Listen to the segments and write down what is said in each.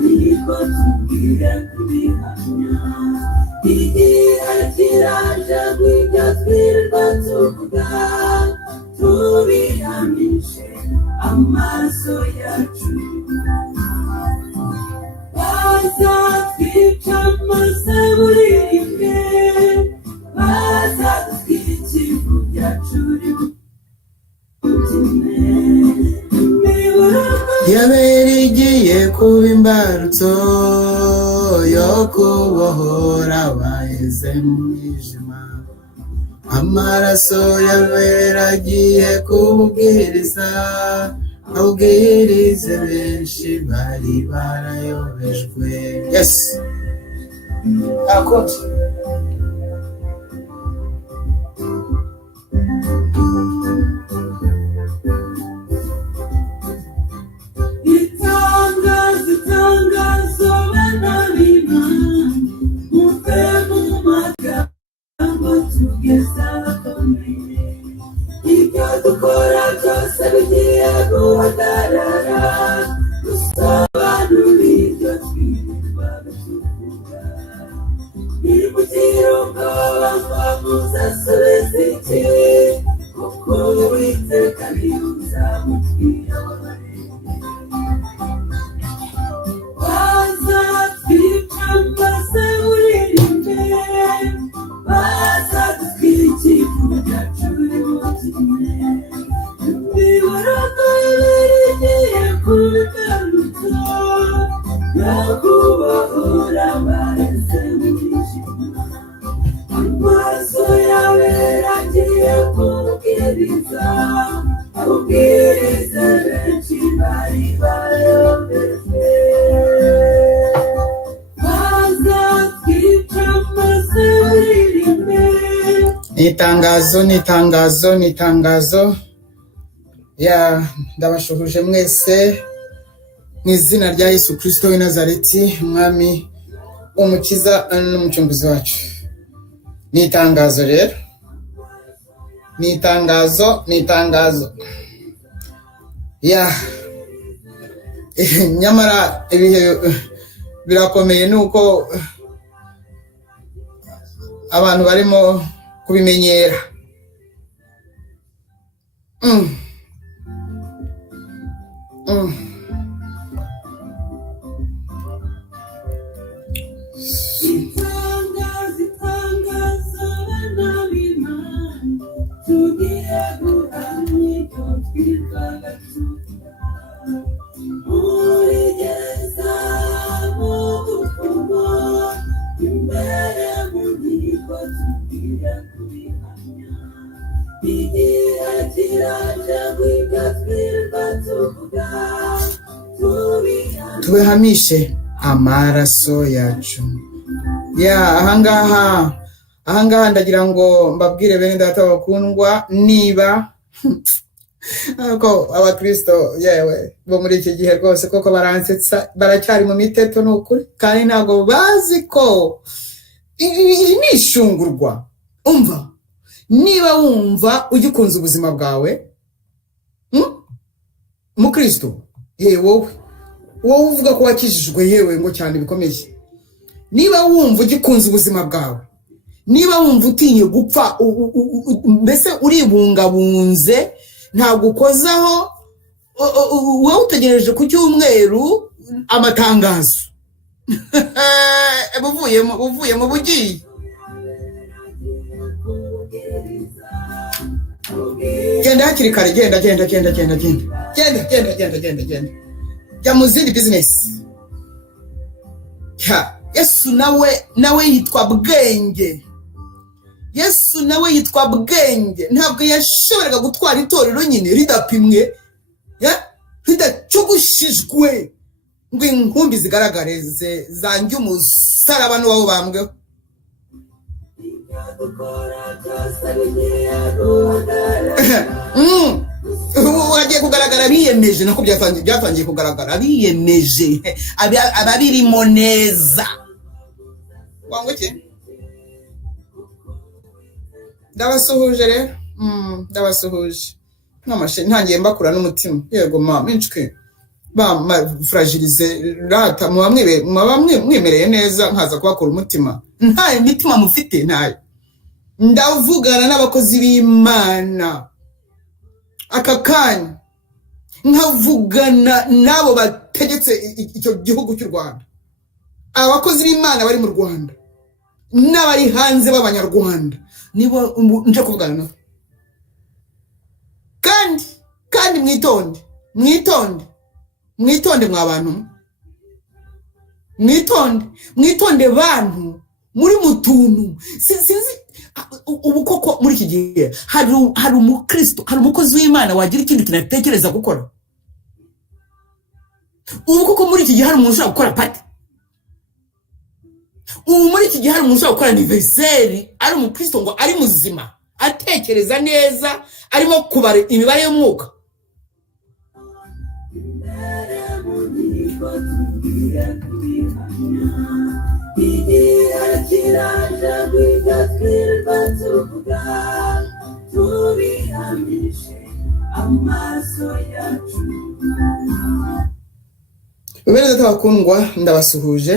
niko tugiye kubihamya igihe kiraje kw'ibyo twirirwa tuvuga tubihamishe amaso yacu bazatwica maze buririmbe bazadutwikira byacu yabera igiye kuba imbarutso yo kubohora abaheze mu mwijima amaraso yabera agiye kubwiriza abwirize benshi bari barayobejwe yes akot ibyo dukora byose bigiye guhagarara dusobanura ibyo twirirwa tuvuga nimugire ubwoba ngo muzasubize iki kuko Uwiteka niwe uzamutwiyobora bazatwica maze buririmbe bazadutwikira byacu bimukine imiborogo igiye kubigaruka yakubohora abaheze mu mwijima amaso yabera agiye kubwiriza abubwirize benshi bari bayobejwe bazatwica maze buririmbe Nitangazo ya ndabashuhuje mwese mu izina rya Yesu Kristo w'i Nazareti umwami umukiza n'umucunguzi wacu. Nitangazo rero nitangazo ya nyamara ibihe birakomeye nuko abantu barimo kubimenyera tubehamishe amaraso yacu ya ahangaha ndagira ngo mbabwire bene data bakundwa niba ako abakristo yewe bo muri iki gihe rwose koko baransetsa baracyari mu miteto n'ukuri kandi ntago bazi ko nishungurwa umva niba wumva ugikunze ubuzima bwawe mu Kristo wowe uvuga ko wakijijwe yewe ngo cyane bikomeye niba wumva ugikunze ubuzima bwawe niba wumva utinye gupfa mbese uribungabunze ntabwo ukozaho wowe utegereje ku cyumweru amatangazo buvuye mu bugiye genda hakiri kare genda jya mu zindi business Yesu nawe yitwa bwenge ntabwo yashoboraga gutwara itorero nyine ridapimwe ridacugushijwe ngo inkumbi zigaragare zanjye umusaraba n'uwawo bambweho wagiye kugaragara biyemeje nako byatangiye kugaragara biyemeje ababirimo neza wangoke ndabasuhuje rero ndabasuhuje ntamashe ntangiye mbakura n'umutima yego mama inshwe fragilize rata mwemereye neza nkaza kubakora umutima nta mitima mufite ntayo ndavugana n'abakozi b'Imana aka kanya nkavugana nabo bategetse icyo gihugu cy'u Rwanda abakozi b'Imana bari mu Rwanda n'abari hanze b'abanyarwanda nibo nje kuvugana nabo kandi mwitonde mwa bantu mwitonde bantu muri mutuntu sinzi ubu koko muri iki gihe hari umukristo hari umukozi w'Imana wagira ikindi kinatekereza gukora ubu koko muri iki gihe hari umuntu ushaka gukora pati ubu muri iki gihe hari umuntu ushaka gukora anniversaire ari umukristo ngo ari muzima atekereza neza arimo kubara imibare y'umwuka Bene bakundwa ndabasuhuje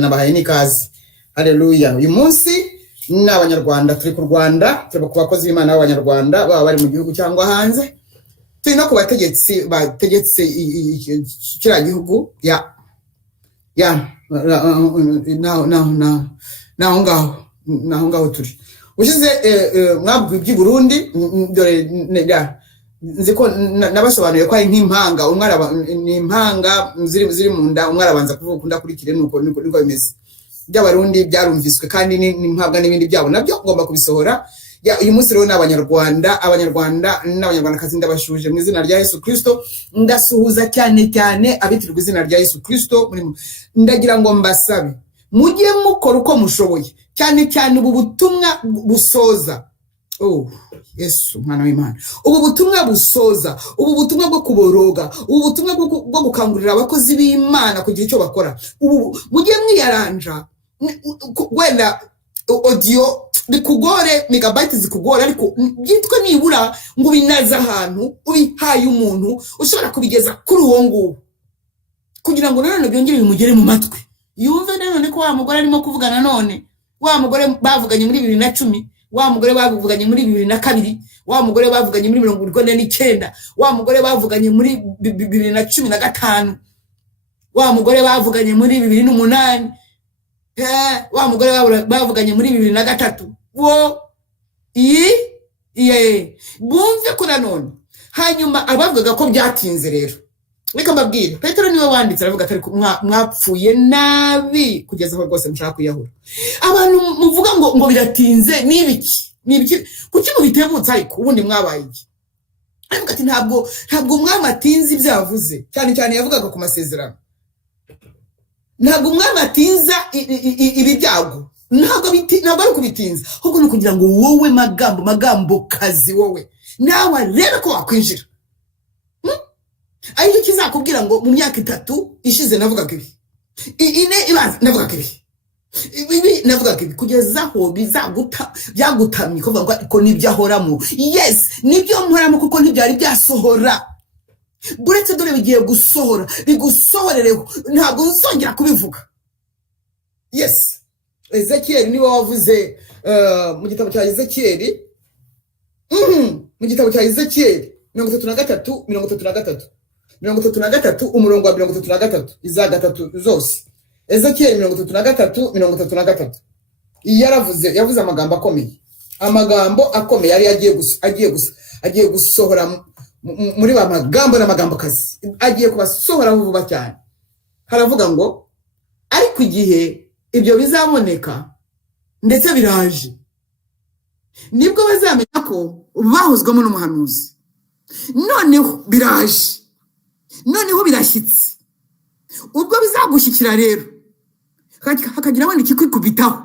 nabahaye n'ikaze haleluya uyu munsi n'abanyarwanda turi ku Rwanda turi ku bakozi b'Imana b'abanyarwanda baba bari mu gihugu cyangwa hanze turi no ku bategetse kiriya gihugu naho ngaho turi ushize mwabwiye iby'i Burundi dore nziko nabasobanuye ko ari nk'impanga ni impanga ziri mu nda umwe arabanza kuvuga ndakurikire nuko bimeze by'abarundi byarumviswe kandi n'impabwa n'ibindi byabo nabyo ngomba kubisohora uyu munsi rero n'abanyarwanda n'abanyarwandakazi ndabashuje mu izina rya Yesu Kristo ndasuhuza cyane abitirwa izina rya Yesu Kristo ndagira ngo mbasabe mujye mukora uko mushoboye cyane ubu butumwa busoza Yesu mwana w'Imana ubu butumwa busoza ubu butumwa bwo kuboroga ubu butumwa bwo gukangurira abakozi b'Imana kugira icyo bakora ubu mujye mwiyaranja wenda audio bikugore megabytes zikugora ariko byitwe nibura ngo binaza ahantu ubihaye umuntu ushobora kubigeza kuri uwo nguwo kugira ngo none byongere bimugere mu matwi yumve none ko wa mugore arimo kuvugana none wa mugore bavuganye muri 2010 wa mugore bavuganye muri 2002 wa mugore bavuganye muri 1949 wa mugore bavuganye muri 2015 wa mugore bavuganye muri 2008 wa mugore bavuganye muri 2003 wo bumve kuri none hanyuma abavugaga ko byatinze rero reka mbabwire Petero niwe wanditse aravuga ati mwapfuye nabi kugeza aho rwose mushaka kuyahura abantu muvuga ngo biratinze nibiki kuki mubitebutsa ariko ubundi mwabaye iki aravuga ati ntabwo mwamatinze ibyavuze cyane yavugaga ku masezerano ntabwo mwamatinza ibi byago ntabwo ari kubitinza ahubwo ni kugira ngo wowe magambo kazi wowe nawe rebe ko wakwinjira ariko kizakubwira ngo mu myaka 3 ishize navugaga ibi ine ibanza navugaga ibi navugaga ibi kugeza aho byagutamye kuvuga ko nibyo ahoramo yes nibyo mporamo kuko ntibyari byasohora buretse dore bigiye gusohora bigusohorereho ntabwo nzongera kubivuga yes Ezekiel niwe wavuze mu gitabo cya Ezekiel mu gitabo cya Ezekiel 33 umurongo wa 33 iza gatatu zose Ezekiel 33 yavuze amagambo akomeye yari agiye gusohora muri ba magambo n'amagambo kazi agiye kubasohora vuba cyane haravuga ngo ariko igihe ibyo bizaboneka ndetse biraje nibwo bazamenya ko bahuzwamo n'umuhanuzi noneho biraje noneho birashyitse ubwo bizagushyikira rero hakagira wenda ikikwikubitaho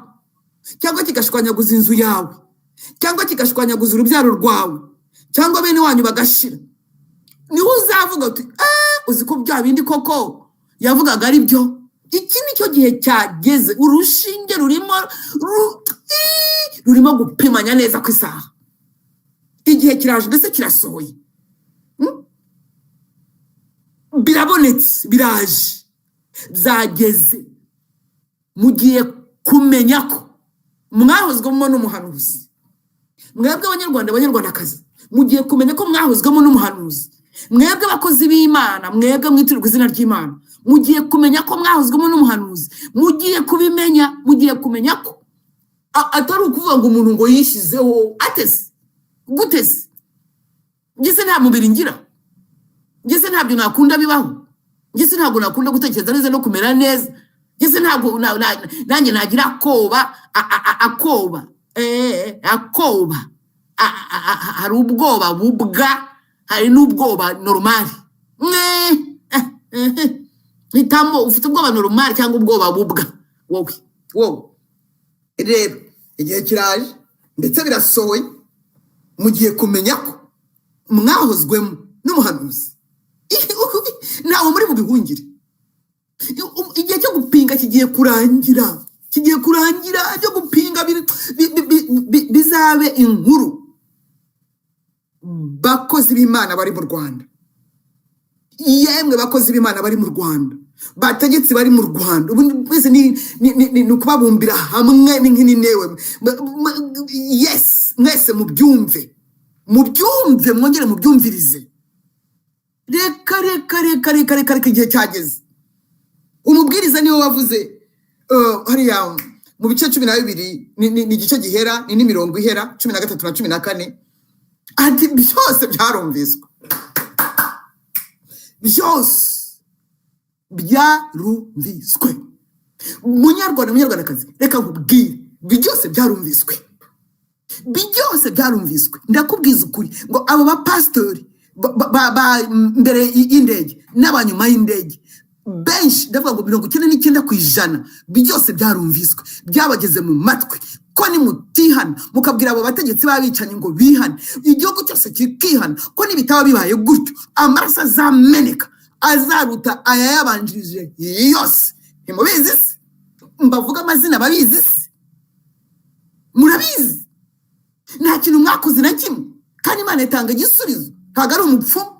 cyangwa kigashwanyaguza inzu yawe cyangwa kigashwanyaguza urubyaro rwawe cyangwa bene wanyu bagashira niho uzavuga uti uzi ko bya bindi koko yavugaga ari byo iki nicyo gihe cyageze urushinge rurimo gupimanya neza ku isaha igihe kiraje ndetse kirasohoye birabonetse biraje zageze mugiye kumenya ko mwahozwemo n'umuhanuzi. Mwebwe abanyarwandakazi mugiye kumenya ko mwahozwemo n'umuhanuzi. Mwebwe abakozi b'Imana, mwebwe mwitirirwa izina ry'Imana, mugiye kumenya ko mwahozwemo n'umuhanuzi. Mugiye kubimenya, mugiye kumenya ko atari ukuvuga ngo umuntu ngo yishizeho atese gutese. Ngise nta mubiri ngira, ngise ntabyo nakunda bibaho, ngise ntabwo nakunda gutekereza neza no kumera neza, ngise ntabwo nanjye nagira akoba hari ubwoba bubwa, hari n'ubwoba normali. Hitamo ufite ubwoba normali cyangwa ubwoba bubwa. Wowe rero igihe kiraje ndetse birasohoye, mugiye kumenya ko mwahozwemo n'umuhanuzi. Nawe muri mu bihungire, igihe cyo gupinga kigiye kurangira, cyo gupinga bizabe inkuru. Bakozi b'Imana bari mu Rwanda, yemwe bakozi b'Imana bari mu Rwanda, bategetsi bari mu Rwanda, mwese ni ukubabumbira hamwe n'inkini newe. Yes, mwese mubyumve, mwongere mubyumvirize. Reka igihe cyageze. Umubwiriza niwe wavuze hariya mu bice 12 ni igice gihera, ni n'imirongo ihera 13 na 14, ati byose byarumviswe, byose byarumviswe. Munyarwandakazi, reka nkubwire, byose byarumviswe. Ndakubwiza ukuri ngo abo bapastori mbere y'indege n'abanyuma y'indege benshi, ndavuga ngo 99% byose byarumviswe, byabageze mu matwi ko nimutihana mukabwira abo bategetsi babicanye ngo bihane, igihugu cyose kikihana, ko nibitaba bibaye gutyo amaraso azameneka azaruta aya yabanjirije yose. Ntimubizi se? Mbavuga amazina babizi se? Murabizi? Nta kintu mwakoze na kimwe, kandi Imana itanga igisubizo. Ntabwo ari umupfumu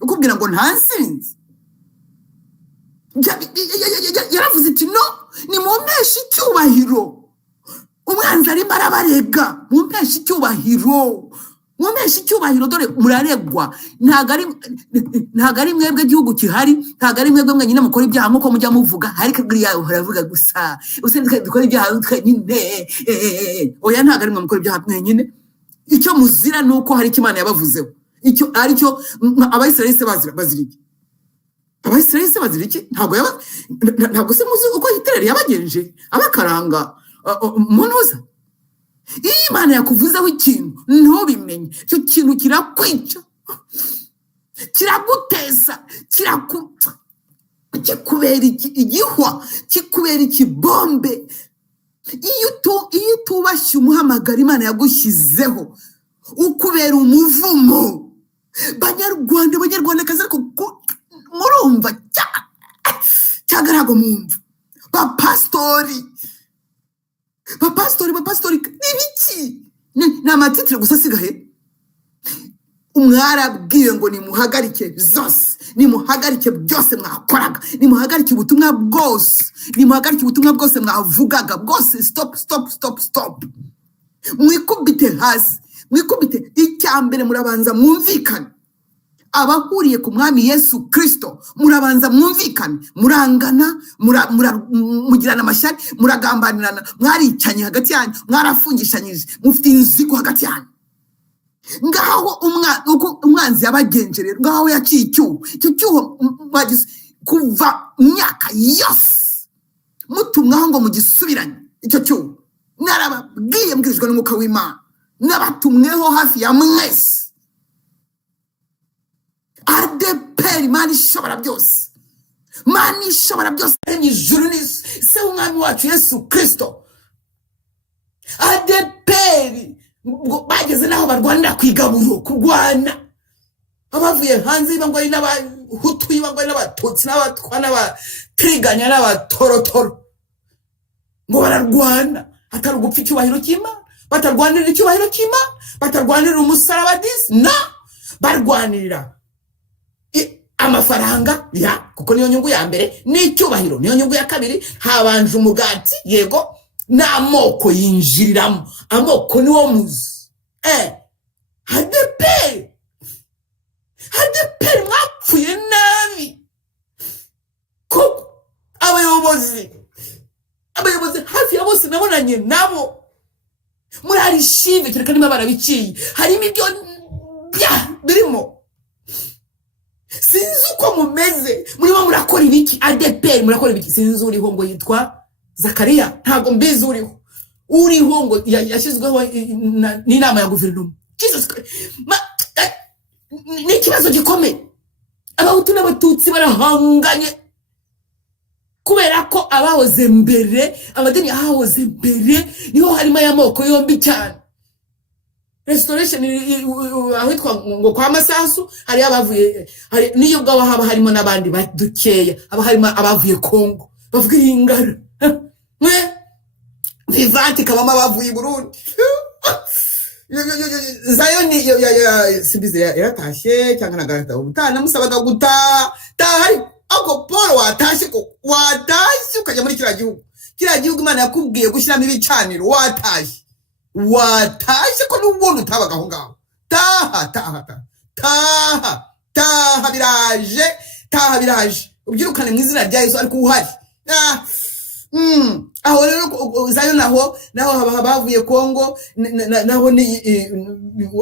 ukubwira ngo ntansinzi. Yaravuze iti no, ni mumpeshe icyubahiro. Umwanzi arimo arabarega, mumpeshe icyubahiro, dore muraregwa. Ntabwo ari mwebwe igihugu kihari, ntabwo ari mwebwe mwenyine mukora ibyaha nk'uko mujya muvuga, ariko yawe haravuga gusa usende dukora ibyaha twenyine. Oya, ntabwo ari mwe mukora ibyaha mwenyine. Icyo muzira ni uko hari Imana yabavuzeho. Icyo aricyo Abayisiraheli baziriki. Abayisiraheli baziriki ntabwo se muzi uko Hitler yabagenje abakaranga munoza. Iyo Imana yakuvuzeho ikintu ntubimenye, icyo kintu kirakwica, kiragutesa, kikubera igihwa, kikubera ikibombe. Iyo utubashye umuhamagaro Imana yagushyizeho, ukubera umuvumo. Banyarwandakazi, ariko murumva cyangwa ntabwo mwumva? Bapastori n'ibiki? Ni amatitire gusa asigaye. Umwarabwiye ngo nimuhagarike zose, nimuhagarike byose mwakoraga, nimuhagarike ubutumwa bwose mwavugaga bwose. Stop. Mwikubite hasi, mwikubite. Icyambere murabanza mwumvikane. Abahuriye ku mwami Yesu Kristo murabanza mwumvikane, murangana, mugirana amashyari, muragambanirana, mwaricanye hagati yanyu, mwarafungishanyije, mufite inzigo hagati yanyu. Ngaho umwanzi yabagenjerera, ngaho yaciye icyuho. Icyo cyuho mwagize kuva myaka yose mutumwaho ngo mugisubiranye. Icyo cyuho narababwiye, mbwirijwe n'umwuka w'Imana, nabatumweho hafi ya mwese. ADPR, Imana ishobora byose, Imana ishobora byose, ijuru n'isi, se umwami wacu Yesu Kristo. ADPR bageze naho barwanira kwigaburo, kurwana. Abavuye hanze bangwa ari n'abahutu, bangwa ari n'abatutsi, n'abatwa, n'abatriganya, n'abatorotoro, ngo bararwana. Atari ugupfa icyubahiro cy'Imana, batarwanirira icyubahiro cy'Imana, batarwanirira umusaraba disi, no, barwanirira amafaranga ya kuko niyo nyungu ya mbere, n'icyubahiro niyo nyungu ya kabiri, habanje umugati yego, n'amoko yinjiriramo, amoko niwo muzi. HADEPER mwapfuye nabi kuko abayobozi hafi ya bose nabonanye nabo muri arishive, kereka niba barabiciye, harimo ibyo birimo. Sinzi uko mumeze muribo murakora ibiki, ADEPR murakora ibiki. Sinzi uriho ngo yitwa Zakariya, ntago mbizi uriho ngo yashizweho n'inama ya guverinoma. Jesus ni ikibazo gikomeye. Abahutu n'abatutsi barahanganye kubera ko abahoze mbere, amadini ahahoze mbere niho harimo y'amoko yombi cyane. Restoration ahitwa ngo kwa Masasu hari abavuye, hari niyo bwo haba harimo nabandi badukeya, aba harimo abavuye Kongo bavuga ingara Vivante kabama bavuye Burundi. Zayoni sibize yaratashye cyangwa nagarata ubutana musabaga gutaha ako Paul watashye ukajya muri kiriya gihugu Imana yakubwiye gushyiramo ibicaniro, watashye ko n'ubuntu utabaga aho ngaho. Taha biraje ubyirukane mu izina rya Yesu, ariko uhari. Aho rero zayo naho bavuye Kongo, naho ni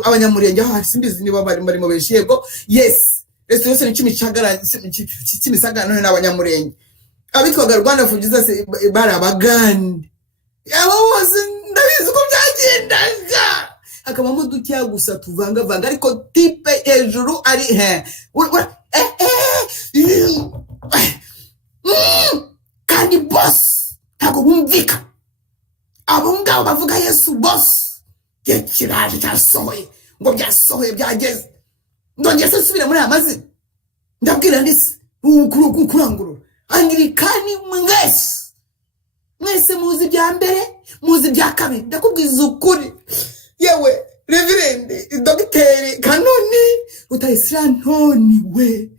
abanyamurenge aho simbizi niba barimo benshi yego. Yes, restoration cy'imisagara none n'abanyamurenge abitwaga Rwanda fugiza se barabagande. Abo bose ndabizi ko byagendaga, akabamo dukiya gusa tuvanga ariko tipe hejuru ari kandi boss ntago bumvika. Abo ngabo bavuga Yesu boss yakiraje cyasohoye, ngo byasohoye byageze. Ndongeye se subira muri amazi ndabwira ndisi kurangurura Anglikani mwese muzi bya mbere, muzi bya kabiri. Ndakubwiza ukuri yewe Reverend Dr. Kanoni Utayisirantoni we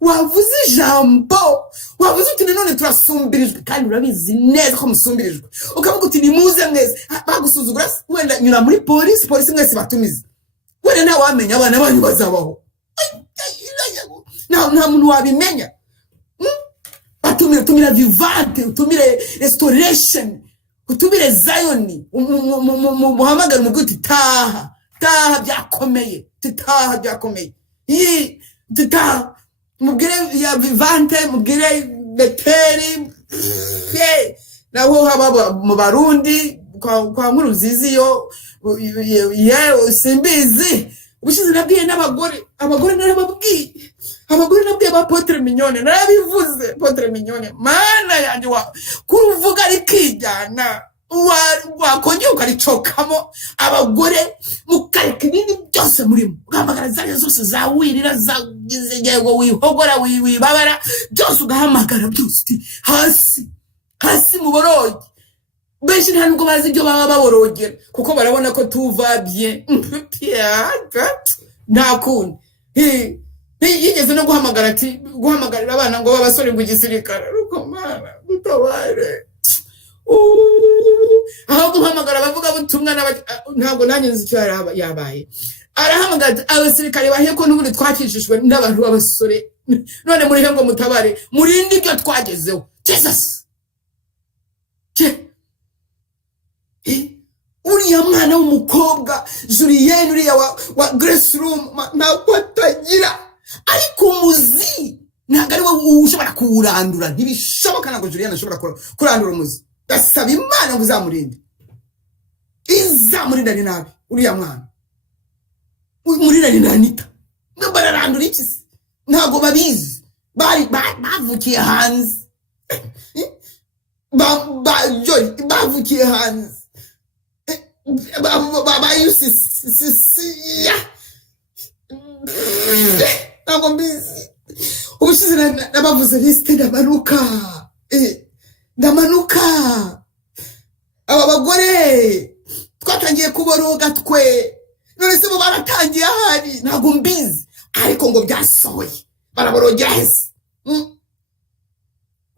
wavuze ijambo, wavuze uti none turasumbirijwe, kandi urabizi neza ko musumbirijwe. Ukavuga uti nimuze mwese, bagusuzugura wenda nyura muri polisi mwese batumize, wenda nta wamenya abana banyu bazabaho. Nta muntu wabimenya. Tumira Vivante, utumire Restoration, utumire Zion, muhamagara umuguti taha byakomeye, taha mubwire ya Vivante, mubwire Beteri naho haba mu Barundi kwa Nkuruziziyo simbizi. Ubushize nabwiye abagore nabwiye ba Potre Mignone, narabivuze Potre Mignone, mana yanjye kuruvuga rikijyana wakongeye ukaricokamo abagore mukareka ibindi byose murimo, ugahamagara zariya zose zawirira zagizego wihogora wibabara byose, ugahamagara byose uti hasi muboroge. Benshi nta nubwo bazi ibyo baba baborogera kuko barabona ko tuvabye nta kundi. Yigeze no guhamagarira abana ngo babasore mu gisirikare, ariko mana dutabare. Aho guhamagara bavuga butumwa ntabwo nanjye nzi icyo yabaye. Arahamagara abasirikare bahiye ko n'ubundi twakishijwe n'abantu b'abasore, none muri ngo mutabare murindi ibyo twagezeho. Jesus uriya mwana w'umukobwa Julienne, uriya wa Grace Room ntabwo atagira, ariko umuzi ntabwo ari wowe ushobora kuwurandura. Ntibishoboka, ntabwo Julienne ashobora kurandura umuzi. Gasaba Imana ngo uzamurinde, izamurinda ni nabi. Uriya mwana murinda ni Anita, bararandura iki se? Ntabwo babizi, bavukiye hanze, bavukiye hanze, ntabwo mbizi. Ubushize nabavuze lisite ndamanuka. Aba bagore twatangiye kuboroga twe, none se bo baratangiye ahari, ntabwo mbizi, ariko ngo byasohoye baraborogera hese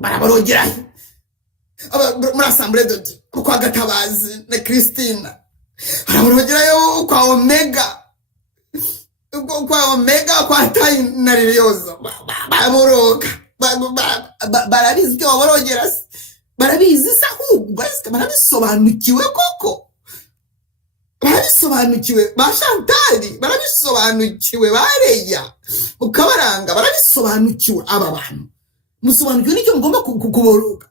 baraborogera muri assemblée de Dieu kwa Gatabazi na Christina baraborogerayo kwa Omega kwa tayi na Lilioza baraboroga barabizi byo baborogera barabizi se ahubwo barabisobanukiwe koko barabisobanukiwe ba Chantal barabisobanukiwe bareya ukabaranga barabisobanukiwe aba bantu musobanukiwe nicyo mugomba kuboroga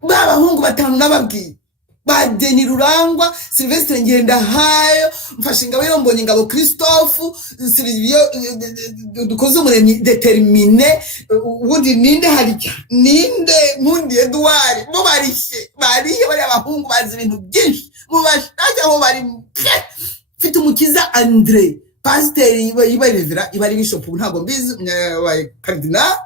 babahungu batanu nababwiye ba Deni Rurangwa Sylvestre Ngendahayo Mfashinga Mbonye Ngabo Christophe Silvio dukoze umuremyi determiné ubundi ninde harya ninde Nkundi Edouard bo barihe bari abahungu bazi ibintu byinshi mu bashaka aho bari mfite umukiza André pasteur ibarevera ibari bishop ntago mbizi cardinal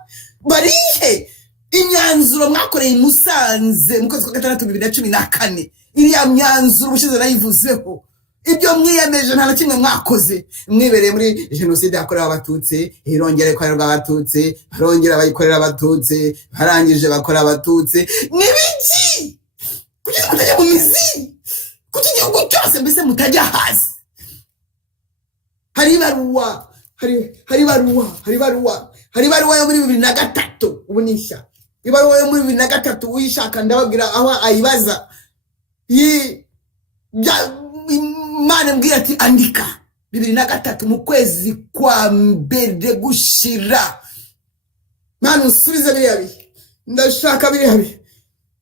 barihe imyanzuro mwakoreye Musanze mu kwezi kwa gatandatu 2014 iriya myanzuro ubushize nayivuzeho ibyo mwiyemeje nta kimwe mwakoze mwibereye muri genocide yakorewe abatutsi irongera ikorerwa abatutsi barongera bayikorera abatutsi barangije bakora abatutsi nibiki kugira mutajya mu mizi kugira igihugu cyose mbese mutajya hasi hari baruwa yo muri 2003 ubunisha ibaruwa yo muri 2003 uyishaka ndababwira aho ayibaza Imana mbwira ati andika 2003 mu kwezi kwa mbere gushira Mana usubize biriya ndashaka biriya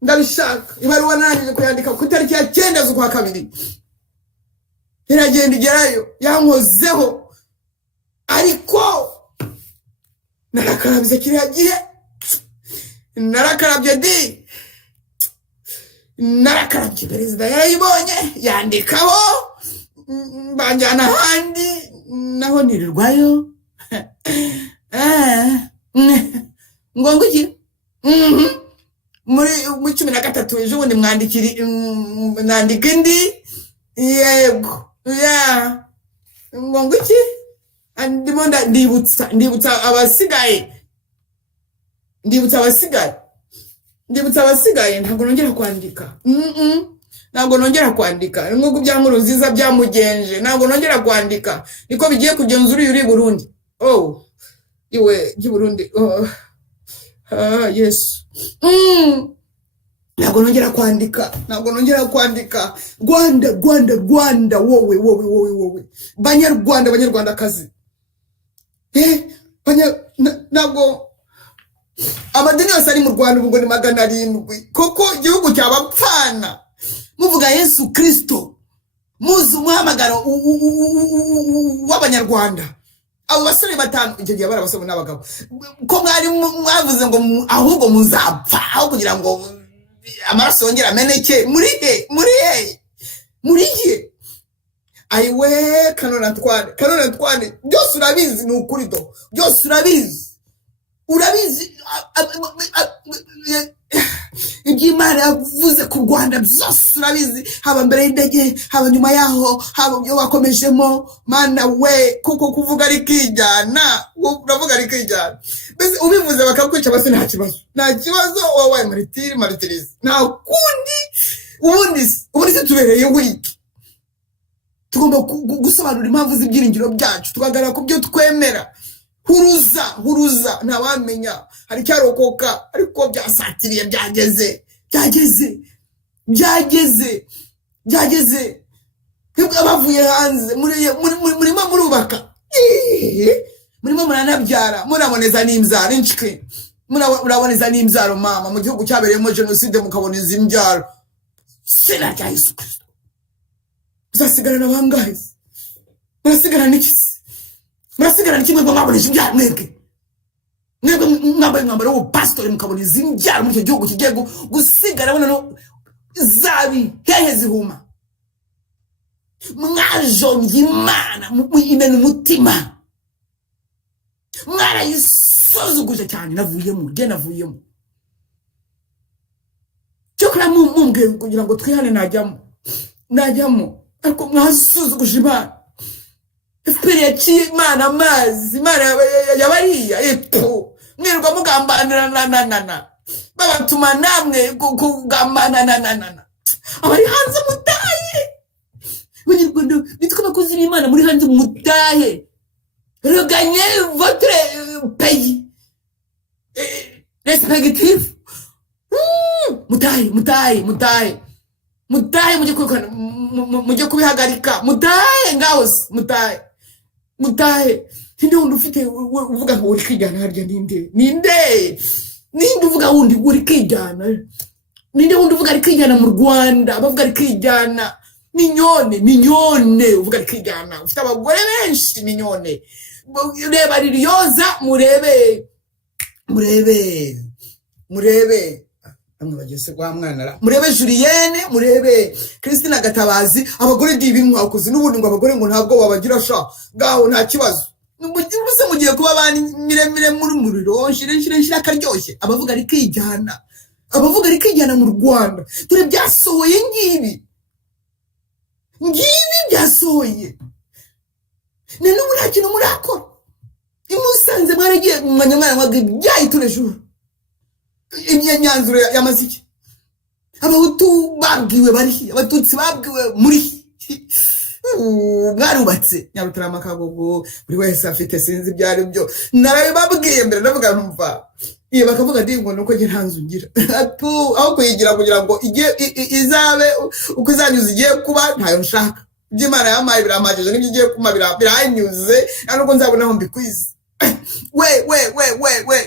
ndabishaka ibaruwa nanjye kuyandika ku tariki ya 9 z'ukwa kabiri iragenda igerayo yankozeho ariko narakarabye kiriya gihe narakarabye narakarabye perezida yarayibonye yandikaho banjyana ahandi naho nirirwayo ngo nguki muri 13 ejo bundi nandika indi yego ngo nguki ndimo ndibutsa abasigaye ndibutsa abasigaye ntabwo nongera kwandika ntabwo nongera kwandika nk'uko byankuru nziza byamugenje ntabwo nongera kwandika niko bigiye kugenza uri Burundi iwe Burundi yes ntabwo nongera kwandika Rwanda wowe banyarwandakazi ntabwo amadini yose ari mu Rwanda ubwo ni 700 koko igihugu cyabapfana muvuga Yesu Kristo muzi umuhamagaro w'abanyarwanda abo basore batanu icyo gihe barabasoma n'abagabo ko mwari mwavuze ngo ahubwo muzapfa aho kugira ngo amaraso yongera ameneke muri he ayiwe kanona twane byose urabizi ni ukuri do byose urabizi Imana yavuze ku Rwanda byose urabizi haba mbere y'indege haba nyuma yaho haba byo wakomejemo Mana we kuko kuvuga ari kijyana uravuga ari kijyana bese ubivuze bakakwica base nta kibazo wowe maritirize nta kundi ubundi tubereye wiki tugomba gusobanura impamvu z'ibyiringiro byacu tukagaragara ku byo twemera huruza ntawamenya hari cyarokoka ariko byasatiriye byageze bavuye hanze murimo murubaka murimo muranabyara muraboneza n'imbyaro inshike muraboneza n'imbyaro mama mu gihugu cyabereyemo genocide mukaboneza imbyaro sena rya Yesu Kristo uzasigara na bangahe murasigara kimwe ngo mwaboneje imbyaro mwebwe mwambaye umwambaro w'ubupasitori mukaboneza imbyaro muri icyo gihugu kigiye gusigara no zabi hehe zihuma mwajombye Imana imena umutima mwarayisuzuguje cyane navuyemo cyokora mumbwe kugira ngo twihane najyamo ariko mwasuzuguje Imana gospel ya Imana amazi Imana yabariya epo mwirwa mugambanira na babatuma namwe kugambana na abari hanze mutaye Abanyarwanda nitwe bakozi b'Imana muri hanze mutaye regagnez votre pays respectif mutaye mujye kubihagarika mutaye ngaos mutaye ninde wundi ufite uvuga ngo uri kwijyana harya ninde uvuga wundi uri kwijyana ninde wundi uvuga ari kwijyana mu Rwanda bavuga ari kwijyana minyone uvuga ari kwijyana ufite abagore benshi minyone reba riryoza murebe amwe bagese kwa mwana murebe Julienne murebe Christine Gatabazi abagore ndibi mwakoze n'ubundi ngo abagore ngo ntabwo babagira sha gaho nta kibazo n'ubuse mugiye kuba bani miremire muri muriro shire akaryoshye abavuga ari kwijyana mu Rwanda dore byasohoye ngibi byasohoye none muri hakino murakora imusanze mwaragiye mu manyamara byayiturejo imyanzuro y'amaziki abahutu babwiwe bari abatutsi babwiwe muri mwarubatse Nyarutarama Kagogo buri wese afite sinzi byari byo narabibabwiye mbere ndavuga numva iyo bakavuga ndingo nuko nge ntanzungira aho kuyigira kugira ngo izabe uko izanyuze igiye kuba ntayo nshaka by'Imana yamaye biramajije n'ibyo igiye kuma biranyuze nuko nzabona aho mbikwiza we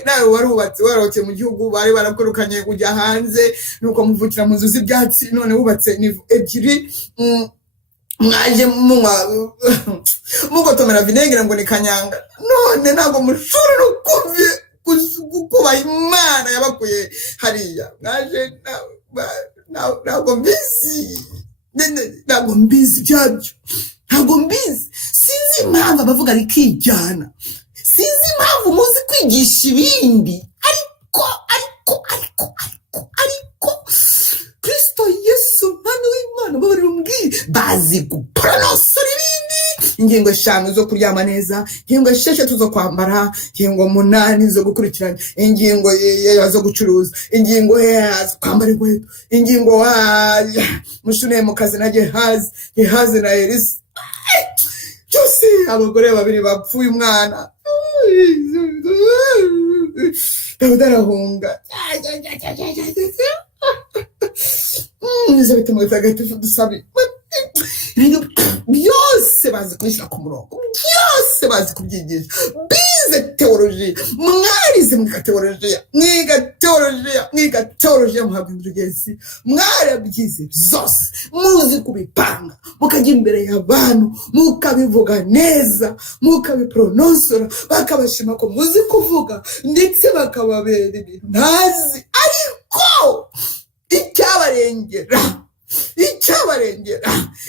nawe warubatse warokye mu gihugu bari barakorukanye kujya hanze nuko muvukira mu nzu z'ibyatsi none wubatse ni ebyiri mwaje mugotomera vinegere ngo ni kanyanga none ntabwo mushuri kuba Imana yabakuye hariya mwaje ntabwo mbizi byabyo ntabwo mbizi sinzi impamvu abavuga ari kwijyana sinzi impamvu muzi kwigisha ibindi ariko Kristo Yesu Mwana w'Imana bari rumbwire bazi gupronosora ibindi ingingo 5 zo kuryama neza ingingo 6 zo kwambara ingingo 8 zo gukurikirana ingingo zo gucuruza ingingo kwambara inkweto ingingo mushune mu kazi na Gehazi na Elisa cyose abagore babiri bapfuye umwana Darahunga Nizabite mutagatifu dusabe byose bazi kubishyira ku murongo byose bazi kubyigisha bize teoloji mwarize mwiga teoloji muhabwa indugezi mwarabyize zose muzi kubipanga mukajya imbere y'abantu mukabivuga neza mukabipronosora bakabashima ko muzi kuvuga ndetse bakababera ibintu ntazi ariko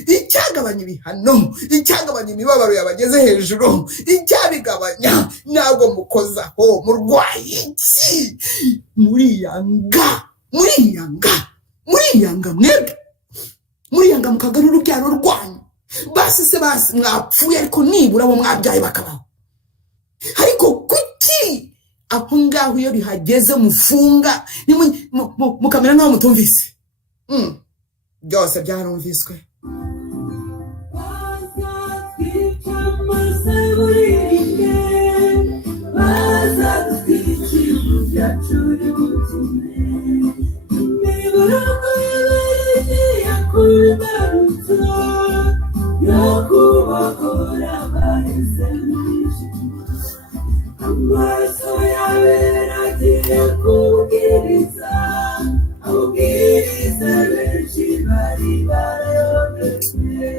icyagabanya ibihano icyagabanya imibabaro yabageze hejuru icyabigabanya ntabwo mukozaho murwaye iki muriyanga mwebwe muriyanga mukagana urubyaro rwanyu basi mwapfuye ariko nibura bo mwabyaye bakabaho ariko kuki aho ngaho iyo bihageze mufunga mukamera nkaho mutumvise byose byarumviswe Amaso yabera agiye kubwiriza abwiriza benshi bari barayobejwe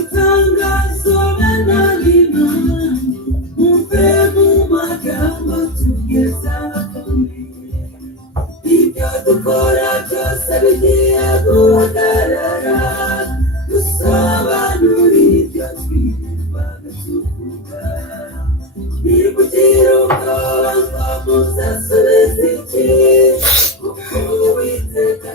itangazo banalina muve mu magambo tugeza ibyo dukora byose bigiye guhagarara dusobanura ibyo twirirwaga tuvuga ni kuki muzasubiza iki kuko Uwiteka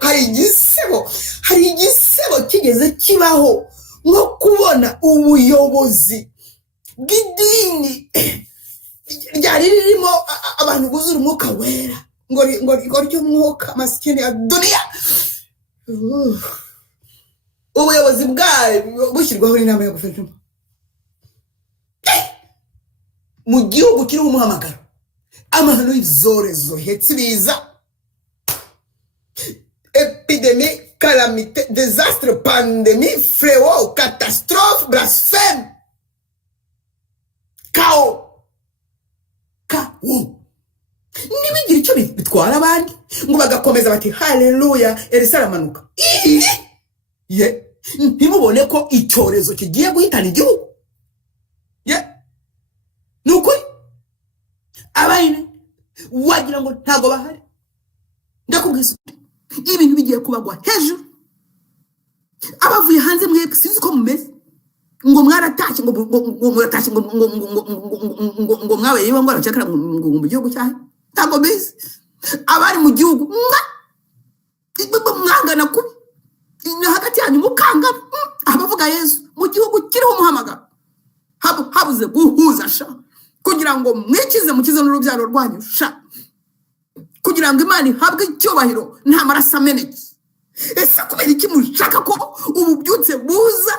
hari igisebo kigeze kibaho nko kubona ubuyobozi bw'idini ryari ririmo abantu buzura umwuka wera ngo ry'umwuka masikini ya duniya. Ubuyobozi bwayo bushyirwaho n'inama ya guverinoma mu gihugu kiriho umuhamagaro, amahano y'ibyorezo hetse ibiza, epidémie, calamité, désastre, pandémie, fléau, catastrophe, blasphème, chaos. Ntibigire icyo bitwara abandi ngo bagakomeza bati haleluya Elisa aramanuka. Ntimubone ko icyorezo kigiye guhitana igihugu? Ni ukuri abayine wagira ngo ntabwo bahari. Ndakubwiza ibintu bigiye kubagwa hejuru. Abavuye hanze mwebwe sinzi uko mumeze, ngo mwaratashye ngo muratashye ngo mwabaye yewe ngo aracakara ngo mu gihugu cyahe ntabwo bizi. Abari mu gihugu mwangana kubi na hagati yanyu mukangana. Abavuga Yesu mu gihugu kiriho umuhamagaro habuze guhuza sha kugira ngo mwikize mukize n'urubyaro rwanyu sha kugira ngo Imana ihabwe icyubahiro nta maraso ameneke. Ese kubera iki mushaka ko ubu byutse buza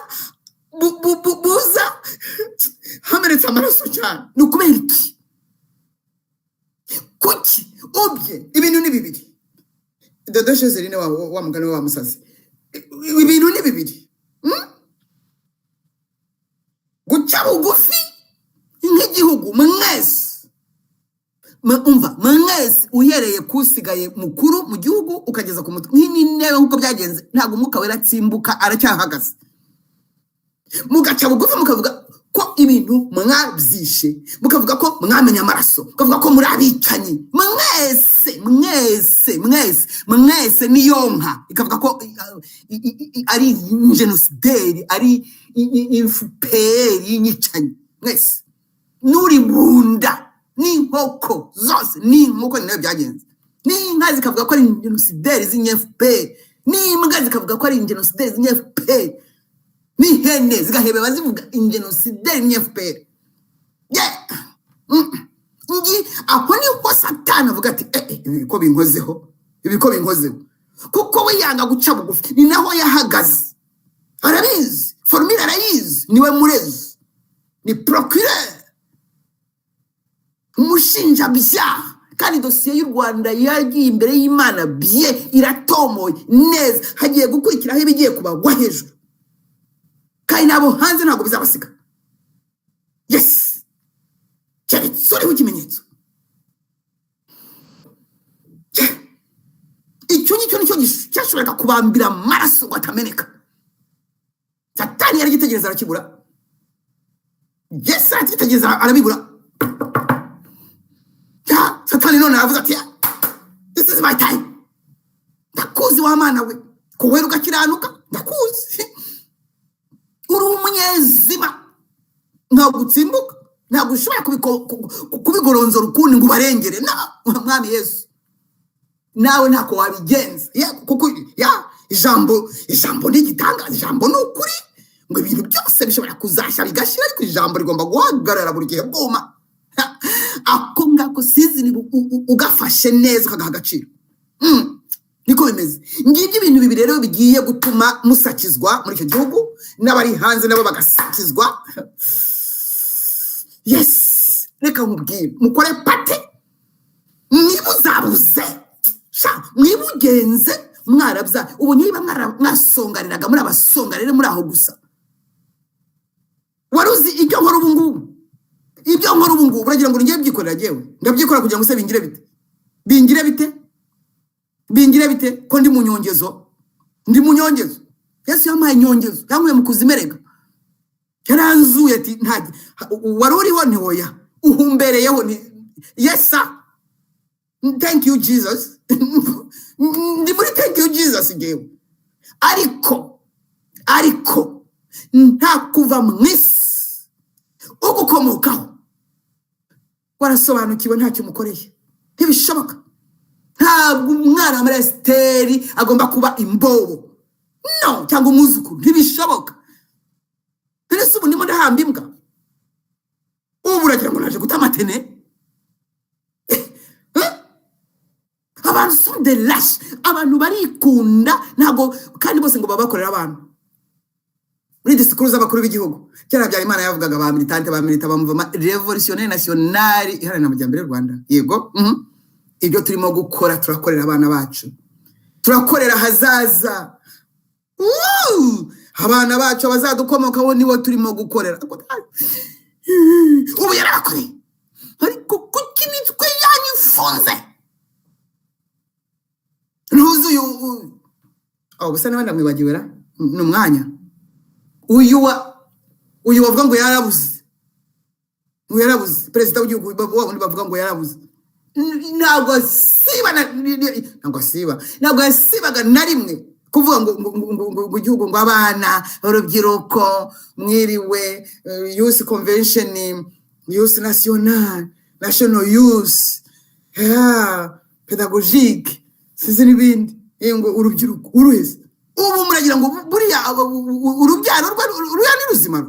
hamenetse amaraso cyane? Ni ukubera iki? Kuki ubye ibintu ni bibiri. Dodo Shezerine wa mugani wa musazi, ibintu ni bibiri. Guca bugufi nk'igihugu mwese, mwese uhereye kusigaye mukuru mu gihugu ukageza ku mutwe nk'intebe nk'uko byagenze, ntabwo umwuka wera atsimbuka aracyahagaze. Mugaca bugufi mukavuga ko ibintu mwabyishe, mukavuga ko mwamenye amaraso, mukavuga ko muri abicanyi mwese niyo nka ikavuga ko ari genocideri, ari infuperi y'inyicanyi mwese. Nuri bunda n'inkoko zose, n'inkoko ni nayo byagenze. N'inka zikavuga ko ari genocideri z'inyefuperi, n'imbwa zikavuga ko ari genocideri z'inyefuperi, n'ihene zigahebe bazivuga ingenosideri n'FPR. Ngi aho niho Satani avuga ati ibiko binkozeho kuko we yanga guca bugufi. Ni naho yahagaze, arabizi formula arayizi, niwe murezi, ni procureur, umushinja byaha. Kandi dosiye y'u Rwanda yagiye imbere y'Imana bye iratomoye neza, hagiye gukurikiraho ibigiye kubagwa hejuru. Kandi nabo hanze ntabwo bizabasiga. Yes, keretse uriho ikimenyetso. Icyo nicyo cyashoboraga kubambira amaraso ngo atameneka. Satani yaragitegereza arakibura. Yes, aragitegereza arabibura. Satani none aravuze ati this is my time. Ndakuzi wa mana we, ko wera ugakiranuka, ndakuzi. Uri umunyezima ntabwo utsimbuka, ntabwo ushobora kubigoronzora ukundi ngo ubarengere. Mwami Yesu nawe ntako wabigenza. Kuko ijambo ni igitangaza, ijambo ni ukuri, ngo ibintu byose bishobora kuzashya bigashira, ariko ijambo rigomba guhagarara buri gihe bwoma. Ako ngako sizi ni ugafashe neza ukagaha agaciro. Niko bimeze. Ngibyo ibintu bibiri rero bigiye gutuma musakizwa muri icyo gihugu, n'abari hanze nabo bagasakizwa. Yes, reka nkubwire, mukore pate mwibuzabuze mwibugenze mwarabya. Ubu niba mwasonganiraga muri abasonganire muri aho gusa, waruzi ibyo nkora ubu ngubu, uragira ngo ngiye byikorera jewe? Ndabyikorera kugira ngo se bingire bite ko ndi mu nyongezo. Yesu yampaye inyongezo, yankuye mu kuzimerega, yaranzuye ati nta wari uriho ni hoya uhumbereyeho ni. Yes sir, thank you Jesus. Ndi muri thank you Jesus jewe. Ariko nta kuva mwisi ugukomokaho warasobanukiwe ntacyo umukoreye. Ntibishoboka. Ntabwo umwana wa Esiteri agomba kuba imbobo. No, cyangwa umwuzukuru. Ntibishoboka. Ese ubu ndimo ndahamba imbwa. Ubu uragira ngo naje guta amatene? Abantu sont des lâches. Abantu barikunda ntabwo kandi bose ngo babakorera abantu. Muri disikuru z'abakuru b'igihugu cyera bya Imana yavugaga ba militante bamuvuma revolutionnaire nationale iharanira amajyambere y'u Rwanda. Yego. Ibyo turimo gukora turakorera abana bacu. Turakorera hazaza. Abana bacu abazadukomokaho nibo turimo gukorera. Ubu yarakoreye. Ariko kuki nitwe yanyifunze? Ntuzuyu. Gusa n'abandi bamwibagiwe ra n'umwanya. Uyu wavuga ngo yarabuze. Perezida w'igihugu bavuga ngo yarabuze. Ntabwo sibaga na rimwe kuvuga ngo igihugu ngo abana urubyiruko mwiriwe youth convention youth national youth pedagogique sizi n'ibindi ngo urubyiruko uruheze. Ubu muragira ngo buriya urubyaro ruya ni ruzima.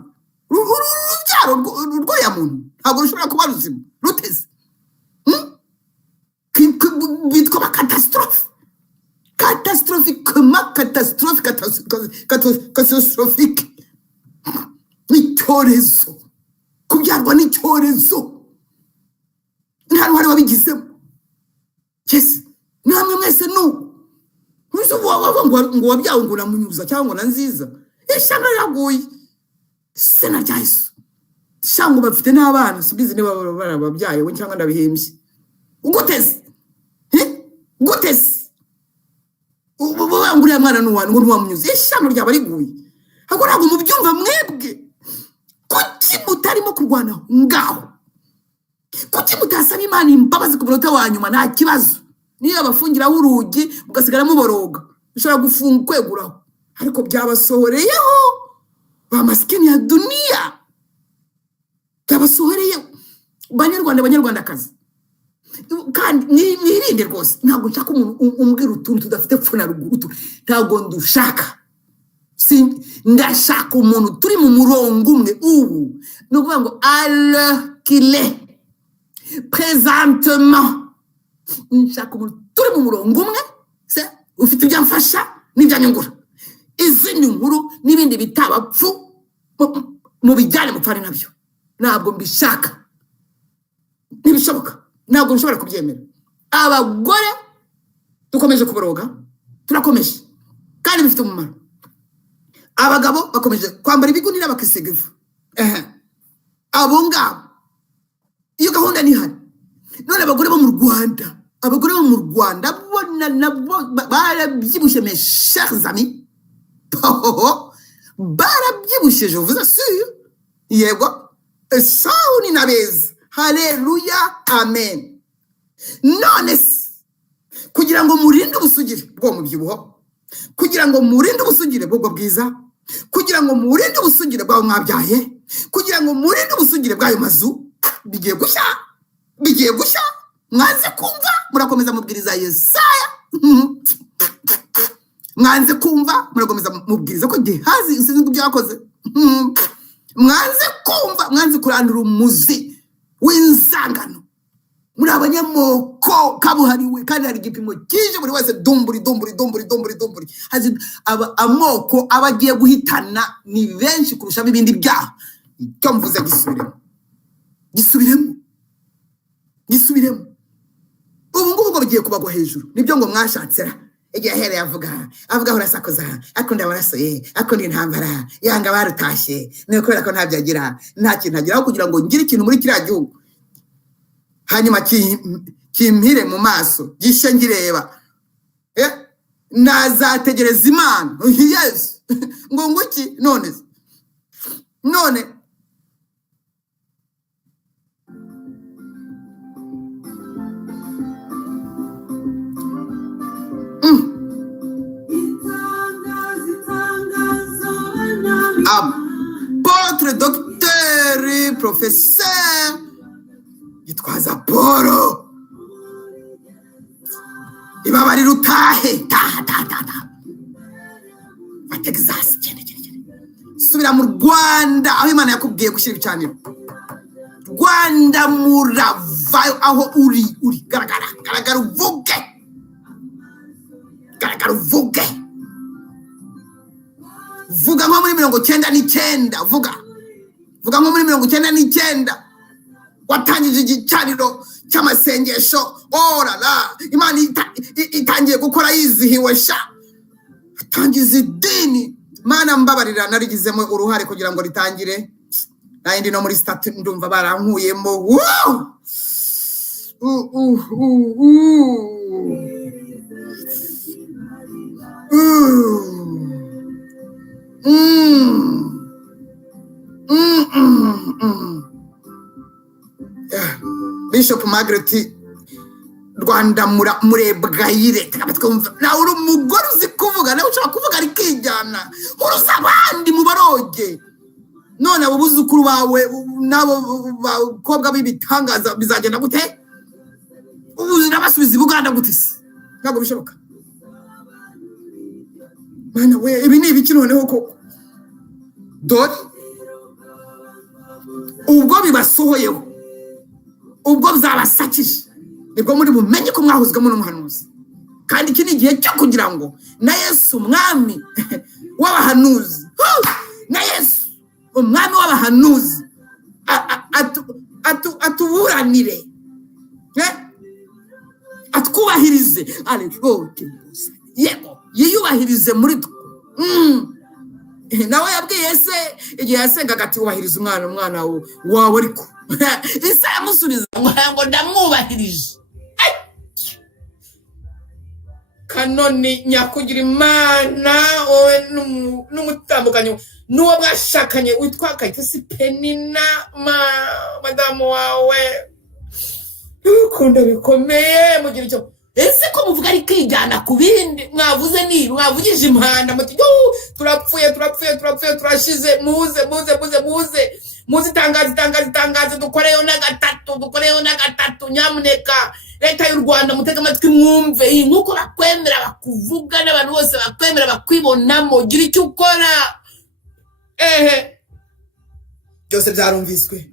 Urubyaro rwo ya muntu ntabwo rushobora kuba ruzima ruteze. Bitwa ba catastrophe. Catastrophique. N'icyorezo. Kubyarwa n'icyorezo. Nta ruhare wabigizemo. Yes. Namwe mwese nu. Uzo ngo wabyawe ngo namunyuza cyangwa na nziza. Ishanga yaguye. Sena Yesu. Shango bafite n'abana sibizi niba barababyaye we cyangwa ndabihimbye. Uguteze. Guteze. Nguriya mwana n'uwantu ngo ntiwamunyuze. Ishano ryaba riguye. Ahubwo ntabwo mubyumva mwebwe. Kuki mutarimo kurwana ngaho? Kuki mutasaba Imana imbabazi ku munota wa nyuma nta kibazo? Niyo abafungira urugi mugasigara muboroga. Ushobora gufunga kweguraho. Ariko byabasohoreyeho. Ba maskini ya dunia. Byabasohoreyeho. Banyarwandakazi. Kandi nirinde rwose ntabwo nshaka umuntu umbwira utuntu tudafite pfu na ruguru. Ntabwo ndushaka. Ndashaka umuntu turi mu murongo umwe ubu. No kuvuga ngo alors qu'il est présentement. Nshaka umuntu turi mu murongo umwe se ufite ibyamfasha n'ibyanyungura. Izindi nkuru n'ibindi bitabapfu mu bijyane mupfane nabyo. Ntabwo mbishaka. Ntibishoboka. Ntabwo nshobora kubyemera. Abagore dukomeje kuboroga. Turakomeje. Kandi bifite umumaro. Abagabo bakomeje kwambara ibigunira bakisiga ivu. Abo ngabo. Iyo gahunda ni hano. None abagore bo mu Rwanda. Abagore bo mu Rwanda bona nabo barabyibushye mes chers amis. Barabyibushye je vous assure. Yego. Sauni nabeza. Haleluya, amen. None kugira ngo murinde ubusugire bwo mu byibuho, kugira ngo murinde ubusugire bwo bwiza, kugira ngo murinde ubusugire bwa mwabyaye, kugira ngo murinde ubusugire bw'ayo mazu, bigiye gushya. Mwanze kumva murakomeza mubwiriza Yesaya. Mwanze kumva murakomeza mubwiriza ko Gehazi insinzi byakoze. Mwanze kumva mwanze kurandura umuzi w'inzangano. Muri abanyamoko kabuhariwe kandi hari igipimo kije buri wese dumburi. Hazi amoko abagiye guhitana ni benshi kurusha ibindi byaha. Icyo mvuze gisubiremo. Ubu ngubu bagiye kubagwa hejuru. Nibyo ngo mwashatsera. Igihe here avuga urasakuza. Akunda barasoye. Akunda intambara. Yanga barutashye. Ni ukubera ko ntabyagira. Nta kintu agira kugira ngo ngire ikintu muri kiriya gihugu. Hanyuma kimpire mu maso. Gishe ngireba. Nazategereza Imana. Yes. Ngo nguki none. Apôtre, docteur, professeur gitwaza Polo ibabarira utahe ta Texas cyane subira mu Rwanda aho Imana yakubwiye gushyira ibicaniro Rwanda muravayo aho uri garagara uvuge vuga nko muri 99 vuga nko muri 99 watangije igicaniro cy'amasengesho orala Imana itangiye gukora yizihiwe sha atangiza idini Mana mbabarira narigizemo uruhare kugira ngo ritangire nayindi no muri statu ndumva barankuyemo Bishop Margaret Rwanda murebwayire nawe uri umugore uzi kuvuga nawe ushaka kuvuga rikijyana uruza abandi mu baroge none abo buzukuru bawe nabo bakobwa bibitangaza bizagenda gute ubuzira basubiza Uganda gute se ntabwo bishoboka Mana we ibi ni ibiki noneho koko Dore ubwo bibasohoyeho ubwo bizabasakije nibwo muri bumenye ko mwahuzwemo n'umuhanuzi kandi iki ni igihe cyo kugira ngo na Yesu umwami w'abahanuzi na Yesu umwami w'abahanuzi atuburanire atwubahirize yego yiyubahirize muri nawe yabwiye se igihe yasengaga ati ubahiriza umwana wawe ariko Isa yamusubiza ngo ndamwubahirije kanoni nyakugira Imana wowe n'umutambukanyo n'uwo mwashakanye witwa Kayitesi Penina madamu wawe ukunda bikomeye mugira icyo ese ko muvuga ari kwijyana ku bindi mwavuze mwavugije impanda muti turapfuye turashize muze tangaze dukoreyo na gatatu nyamuneka leta y'u Rwanda mutega amatwi mwumve iyi nkuko bakwemera bakuvuga n'abantu bose bakwemera bakwibonamo gira icyo ukora byose byarumviswe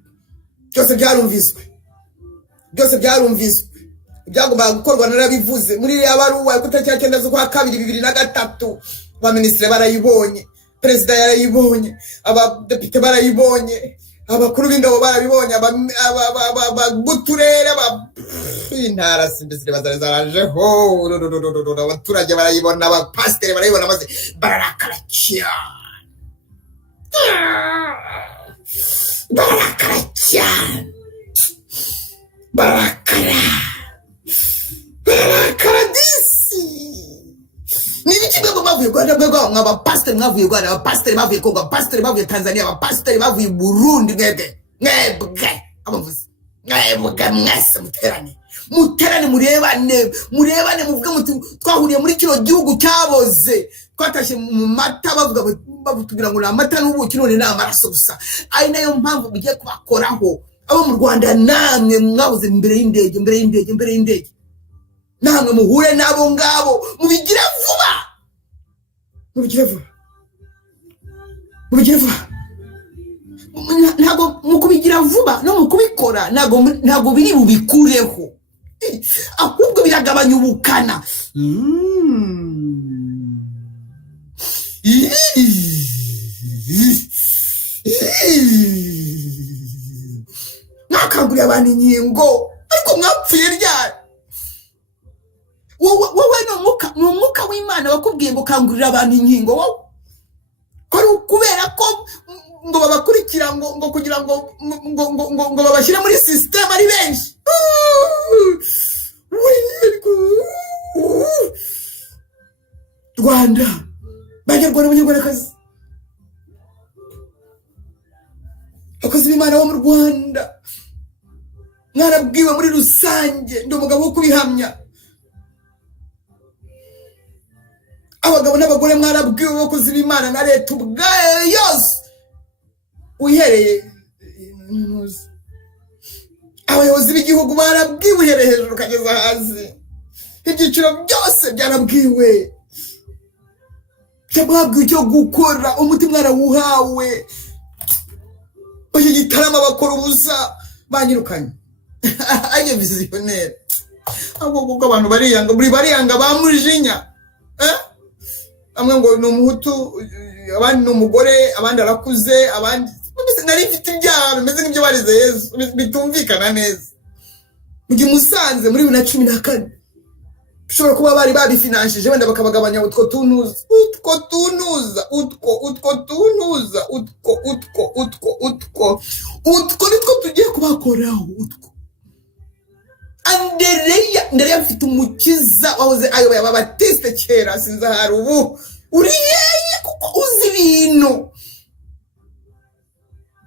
byagombaga gukorwa narabivuze muri ya baruwa kutacyakenda zo kwa 2023 ba ministre barayibonye president yarayibonye abadepite barayibonye abakuru b'indabo barabibonye ababuturere intara simbisire bazarajeho abaturage barayibona abapasiteri barayibona maze bararakara cyane Karadisi nibiki bwo bavuye Rwanda bwo nk'abapasiteri mwavuye Rwanda abapasiteri bavuye Kongo abapasiteri bavuye Tanzania abapasiteri bavuye Burundi mwebwe abavuze mwese muterane murebane muvuge muti twahuriye muri kino gihugu cyaboze twatashye mu mata bavuga batubwira ngo amata n'ubuki none n'amaraso gusa ari nayo mpamvu bigiye kubakoraho abo mu Rwanda namwe mwabuze imbere y'indege namwe muhure nabo ngabo mubigira vuba ntago mukubigira vuba no mukubikora ntago biri bubikureho ahubwo biragabanya ubukana nakangurira abantu inkingo ariko mwapfuye ryari wowe n'umwuka w'Imana wakubwiye ngo kangurira abantu inkingo wowe ko kubera ko ngo babakurikira ngo kugira ngo babashyire muri system ari benshi Rwanda banyarwandakazi abakozi b'Imana bo mu Rwanda mwarabwiwe muri rusange ndi umugabo wo kubihamya abagabo n'abagore mwarabwiwe abakozi b'Imana na leta ubwayo yose uhereye abayobozi b'igihugu barabwiwe uhereye hejuru ukageza hasi, ibyiciro byose byarabwiwe, byababwiwe icyo gukora, umuti mwarawuhawe. Bashyi gitarama bakora ubusa banyirukanye. Aye visionnaire. Ahubwo abantu bariyanga bamujinya. Amwe ngo ni umuhutu, abandi ni umugore, abandi arakuze, abandi nari mfite ibyaha bimeze nk'ibyo barize Yesu, bitumvikana neza. Mugihe Musanze muri 2014 bishobora kuba bari babifinanshije wenda bakabagabanya utwo tunuza nitwo tugiye kubakoraho utwo. Andereya mfite umukiza wahoze ayoboye Ababatiste kera, sinzi ahari ubu. Uriyeye kuko uzi ibintu.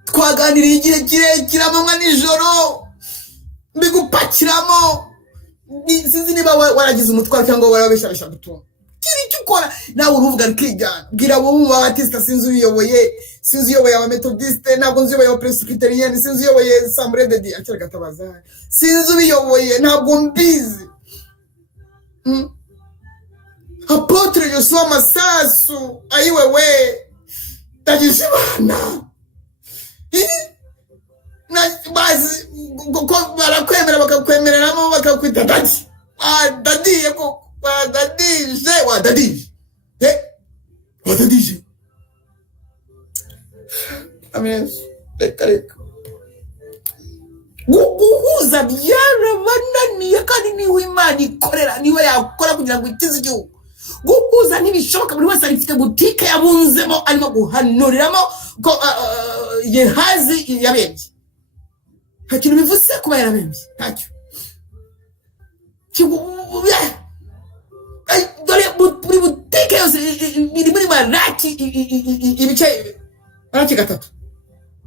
Twaganiriye igihe kirekire amanywa nijoro mbigupakiramo. Sinzi niba waragize umutwaro cyangwa warabeshabesha gutunga. Kiri icyo ukora nawe uruvuga rikijyana. Bwira abo mu Babatiste sinzi uyoboye, sinzi uyoboye Abamethodiste, ntabwo nzi uyoboye Presbyterian, sinzi uyoboye Assemblée de Dieu akira gatabaza, sinzi uyoboye, ntabwo mbizi. Apotre Joshua Masasu ayiwe we tagishibana. Na bazi ko barakwemera bakakwemereramo bakakwita dadi. Dadiye ko wadadije wadadije. Wadadije. Amen. Reka. Guhuza byarabananiye kandi niwe Imana ikorera, niwe yakora kugira ngo itize igihugu. Guhuza ntibishoboka, buri wese arifite butike yabunzemo arimo guhanuriramo ko Yehazi yabembye. Nta kintu bivuze kuba yarabembye, ntacyo. Dore buri butike yose iri muri Malaki ibice Malaki 3.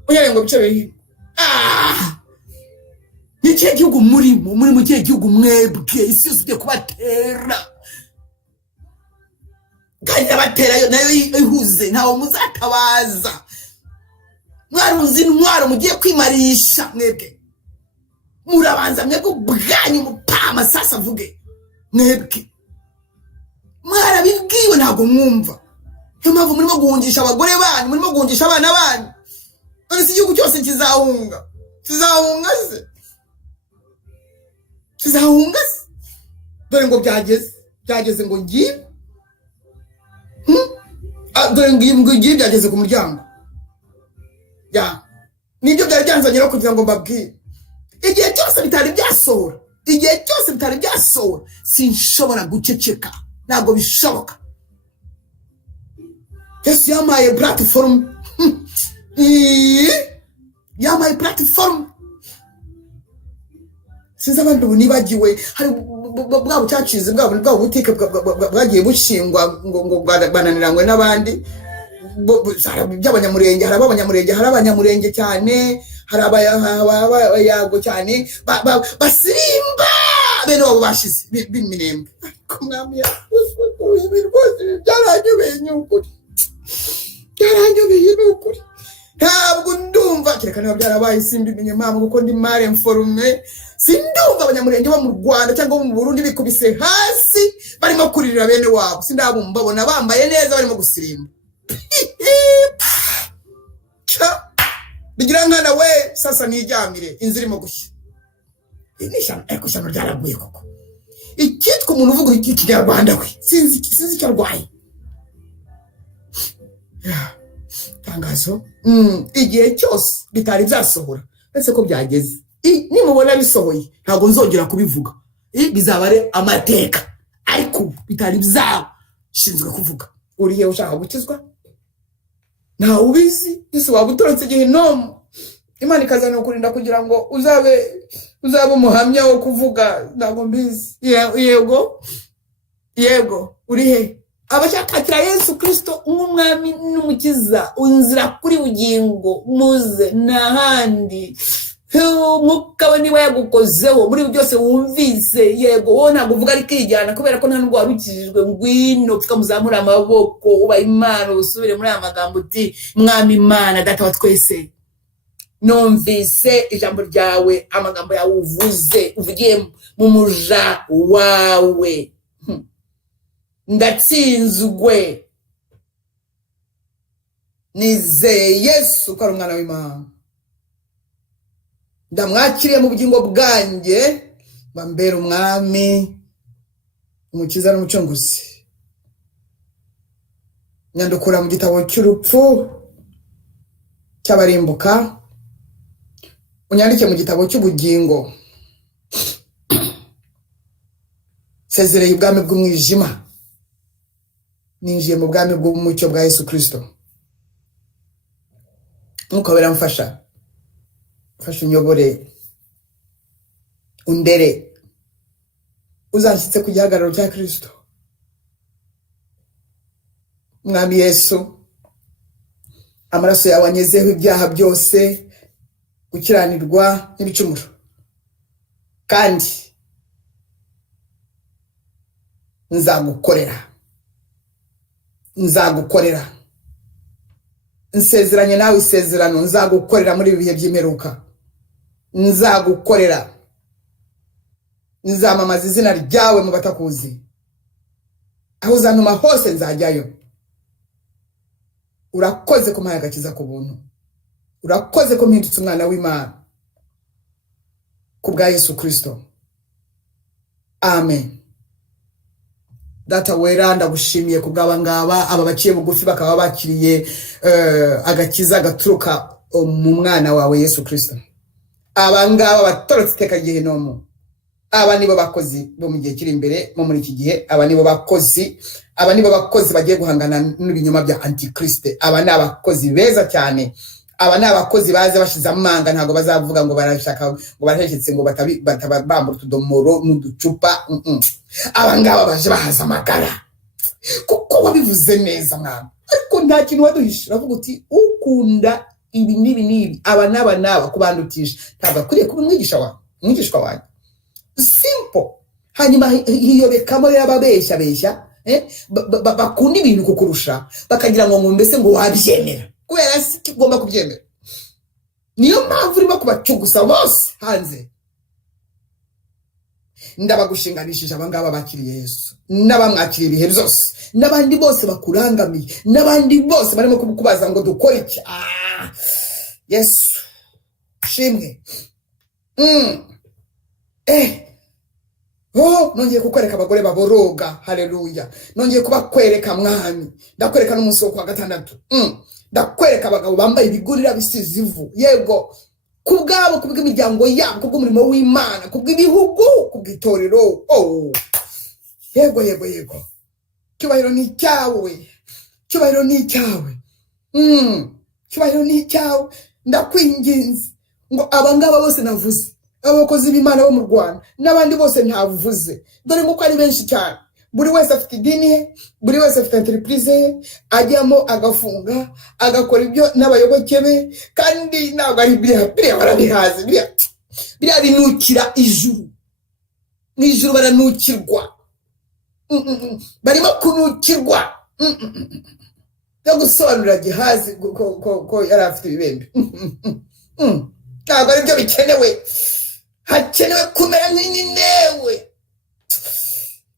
Unyare ngo bice bihi. Ni cyo gihugu muri mu gihe gihugu mwebwe isi yose igiye kubatera. Kandi abatera nayo ihuze ntawo muzatabaza. Mwaruzi intwaro mugiye kwimarisha mwebwe. Murabanza mwebwe bwanyu mupama sasa vuge. Mwebwe. Mwarabibwiwe ntago mwumva. Yo mpamvu murimo guhungisha abagore banyu, murimo guhungisha abana banyu. None si igihugu cyose kizahunga. Kizahunga se. Kizahunga se. Dore ngo byageze ngo ngiye. Dore ngo ngiye byageze ku muryango. Ya. Nibyo byari byanzanye no kugira ngo mbabwire. Igihe cyose bitari byasohora, sinshobora guceceka. Ntabwo bishoboka. Yesu yamaye platform. Yamaye platform. Sinzi abantu nibagiwe hari bwa bucacize bwa butike bwagiye bushingwa ngo bananirangwe n'abandi. By'abanyamurenge, hari abanyamurenge cyane, hari abayago cyane basirimba bene wabo bashize bimirembe. Kumwami byaranyobeye n'ukuri. Ntabwo ndumva kereka niba byarabaye simbimenye mama kuko ndi mare informe. Sindumva abanyamurenge bo mu Rwanda cyangwa mu Burundi bikubise hasi barimo kuririra bene wabo. Sindabumva babona bambaye neza barimo gusirimba. Bigira nkana we sasa nijyamire inzira irimo gushya. Inisha ekushano ryaraguye koko. Ikitwa umuntu uvuga iki Kinyarwanda we sinzi icyo arwaye. Tangazo igihe cyose bitari byasohora ese ko byageze. Nimubona bisohoye ntabwo nzongera kubivuga. Bizabare amateka ariko bitari byashinzwe kuvuga. Uriye ushaka gukizwa nta ubizi Yesu wagutorotse gihinomo. Imana ikazana kurinda kugira ngo uzabe umuhamya wo kuvuga. Ntabwo mbizi. Yego urihe abashakira Yesu Kristo umwami n'umukiza unzira kuri bugingo muze nahandi. Mwuka we niba yagukozeho muri byose wumvise. Yego wowe ntabwo uvuga ari kwijyana kubera ko nta nubwo warukijijwe. Ngwino tukamuzamura amaboko uba Imana usubire muri aya magambo uti mwami Imana data wa twese numvise ijambo ryawe, amagambo yawe uvugiye mu muja wawe. Ndatsinzwe, nizeye Yesu ko ari umwana w'Imana. Ndamwakiriye mu bugingo bwanjye, bambera umwami, umukiza n'umucunguzi. Nyandukura mu gitabo cy'urupfu cy'abarimbuka, unyandike mu gitabo cy'ubugingo. Sezereye ubwami bw'umwijima, ninjiye mu bwami bw'umucyo bwa Yesu Kristo. Mwuka wera mfasha, fasha unyobore, undere, uzanshyitse ku gihagararo cya Kristo. Mwami Yesu, amaraso yawe anyezeho ibyaha byose, gukiranirwa n'ibicumuro, kandi nzagukorera. Nsezeranye nawe isezerano, nzagukorera muri ibi bihe by'imperuka. Nzagukorera, nzamamaza izina ryawe mu batakuzi. Aho uzantuma hose nzajyayo. Urakoze ko mpaye agakiza ku buntu. Urakoze ko mpindutse umwana w'Imana, ku bwa Yesu Kristo. Amen. Data wera, ndagushimiye ku bw'abangaba, aba baciye bugufi bakaba bakiriye agakiza gaturuka mu mwana wawe Yesu Kristo. Abangaba batorotse iteka gihenomu. Aba nibo bakozi bo mu gihe kiri imbere, mu muri iki gihe. Aba nibo bakozi bagiye guhangana n'ibinyoma bya Antikriste. Aba ni abakozi beza cyane. Aba ni abakozi baze bashize amanga, ntago bazavuga ngo barashaka ngo baraheketse ngo batabambura utudomoro n'uducupa. Abangaba baje bahaza amagara, kuko wabivuze neza mwana. Ariko nta kintu waduhisha, uravuga uti ukunda ibi nibi, aba naba kubandutisha, ntabwo akwiye kuba umwigishwa wanjye. Simple. Hanyuma hiyobekamo y'ababeshya bakunda ibintu kukurusha, bakagira ngo mbese ngo wabyemera, kubera si kigomba kubyemera. Niyo mpamvu urimo kubacugusa bose hanze. Ndabagushinganishije abangaba bakiriye Yesu, n'abamwakiriye ibihe byose, n'abandi bose bakurangamiye, n'abandi bose barimo kukubaza ngo dukore iki. Yesu shimwe. Nongeye kukwereka abagore baboroga. Haleluya. Nongeye kubakwereka mwami, ndakwereka n'umunsi wo kwa gatandatu. Ndakwereka abagabo bambaye ibigurira bisize ivu, yego, kubwabo, kubw'imiryango yabo, kubw'umurimo w'Imana, kubw'ibihugu, kubw'itorero. Yego. Cyubahiro ni cyawe, cyubahiro ni cyawe. Ndakwinginze ngo abangaba bose navuze, abakozi b'Imana bo mu Rwanda, n'abandi bose ntavuze, dore ngo ari benshi cyane. Buri wese afite idini ye, buri wese afite entreprise ye, ajyamo agafunga, agakora ibyo n'abayoboke be, kandi ntabwo ari biriya barabihaze, biriya binukira ijuru. Mu ijuru baranukirwa, barimo kunukirwa. Yo gusobanura Gihazi ko yari afite ibibembe. Ntabwo ari byo bikenewe. Hakenewe kumera nk'Ninewe.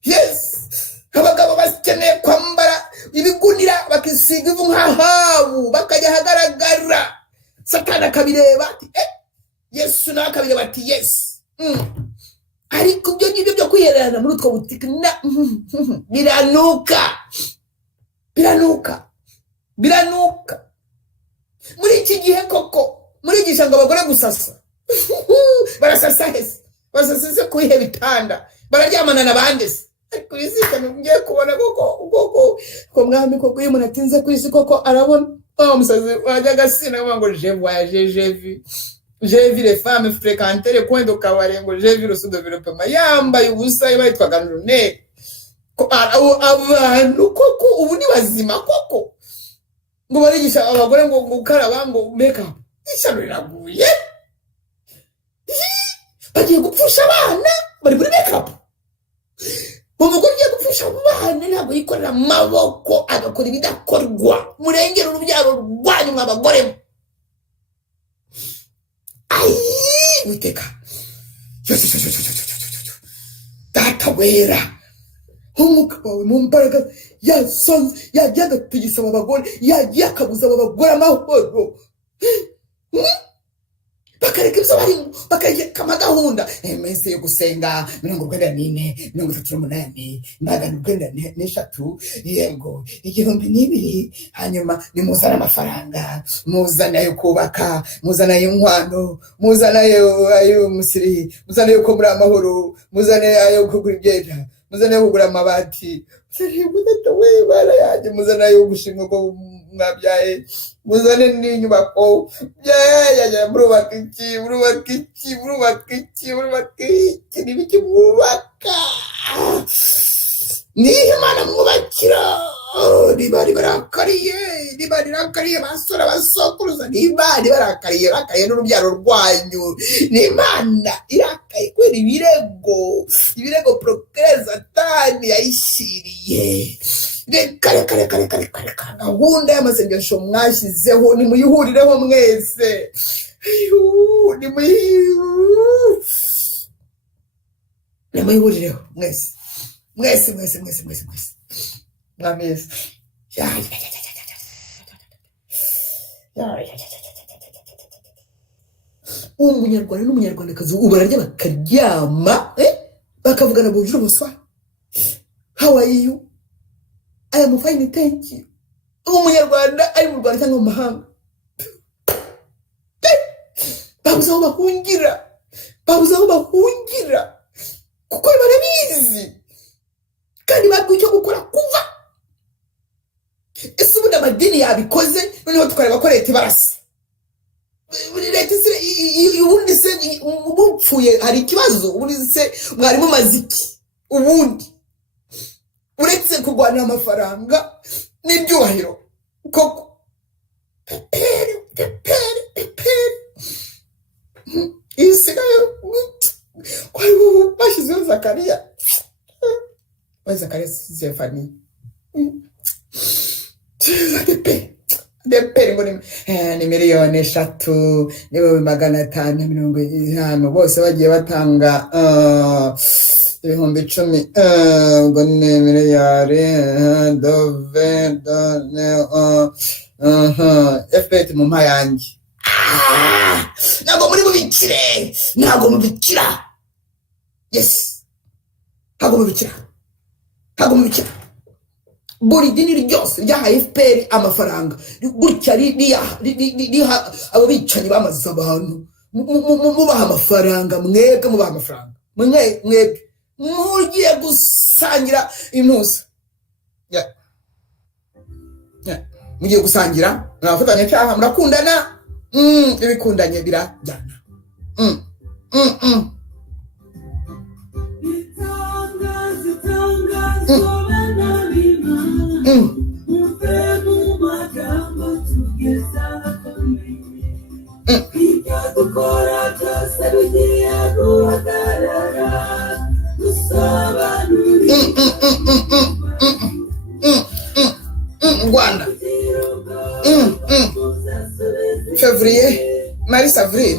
Yes. Abagabo bakeneye kwambara ibigunira, bakisiga ivu nk'ahabu, bakajya hagaragara. Satani akabireba ati Yesu nawe akabireba ati yes. Ariko ibyo ngibyo byo kwihererana muri utwo butike biranuka. Muri iki gihe koko murigisha ngo abagore gusasa. Barasasa hese, basasise kuyihe bitanda, bararyamana n'abandi se. Ariko izika ngiye kubona koko mwami koko iyo umuntu atinze kuri isi koko arabona. Umusazi wajya gasina ngo je voyage, j'ai vu les femmes fréquenter les coins de cabaret, ngo j'ai vu le sous-développement, yambaye ubusa bayitwaga none. Abantu koko ubu ni bazima koko, ngo barigisha abagore ngo gukaraba ngo makeup. Ishyano riraguye, bagiye gupfusha abana bari muri makeup. Umugore ugiye gupfusha abana ntabwo yikorera amaboko agakora ibidakorwa. Murengera urubyaro rwanyu mw'abagore. Uwiteka data wera nk'umwuka wawe mu mbaraga yasonze yajyaga tugisaba abagore yagiye akabuza abagore amahoro bakareka ibyo barimo bakareka amagahunda iminsi yo gusenga 94 38 3 yego 2,000 hanyuma nimuzana amafaranga muzana yo kubaka muzana y'inkwano muzana ayo musiri muzana yo kumura amahoro muzana ayo kugura ibyenda muzana yo kugura amabati we barayaje muzana yo gushinga ko mwabyaye muzane n'inyubako ya murubaka iki nibiki mwubaka ni Imana mwubakira riba rirakariye basora basokuruza niba barakariye n'urubyaro rwanyu ni Imana irakaye kwera ibirego procureur Satani yayishiriye reka gahunda y'amasengesho mwashyizeho nimuyihurireho mwese nimuyihurireho mwese mwameze umunyarwanda n'umunyarwandakazi ubu bararya bakaryama bakavugana bonjour bonsoir how are you I am fine thank you umunyarwanda ari mu Rwanda cyangwa mu mahanga babuze aho bahungira kuko barabizi kandi babwiye icyo gukora kuva ese ubundi amadini yabikoze noneho tukareba ko leta ibarasa leta ubundi se ubupfuye hari ikibazo ubundi se mwarimu maziki ubundi uretse kurwanira amafaranga n'ibyubahiro koko isigaye kwari bashyizeho Zakariya Zefani deperi ngo ni 3,000,000 550 bose bagiye batanga 10,000 ngo ni miliyari dove FPT mu mpayange ntabwo muri mubikire ntabwo mubikira yes ntabwo mubikira buri dini ryose ryahaye FPR amafaranga gutya riha abo bicanyi bamaze abantu mubaha amafaranga mwebwe mugiye gusangira impuza mugiye gusangira mwafatanya cyaha murakundana ibikundanye birajyana Rwanda février mars avril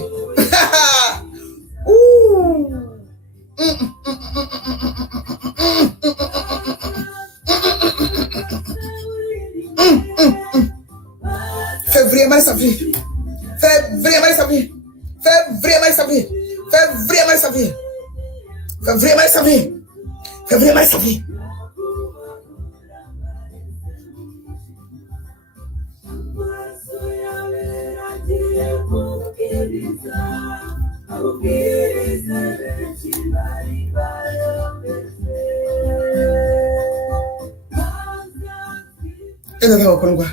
février mars avril bakundwa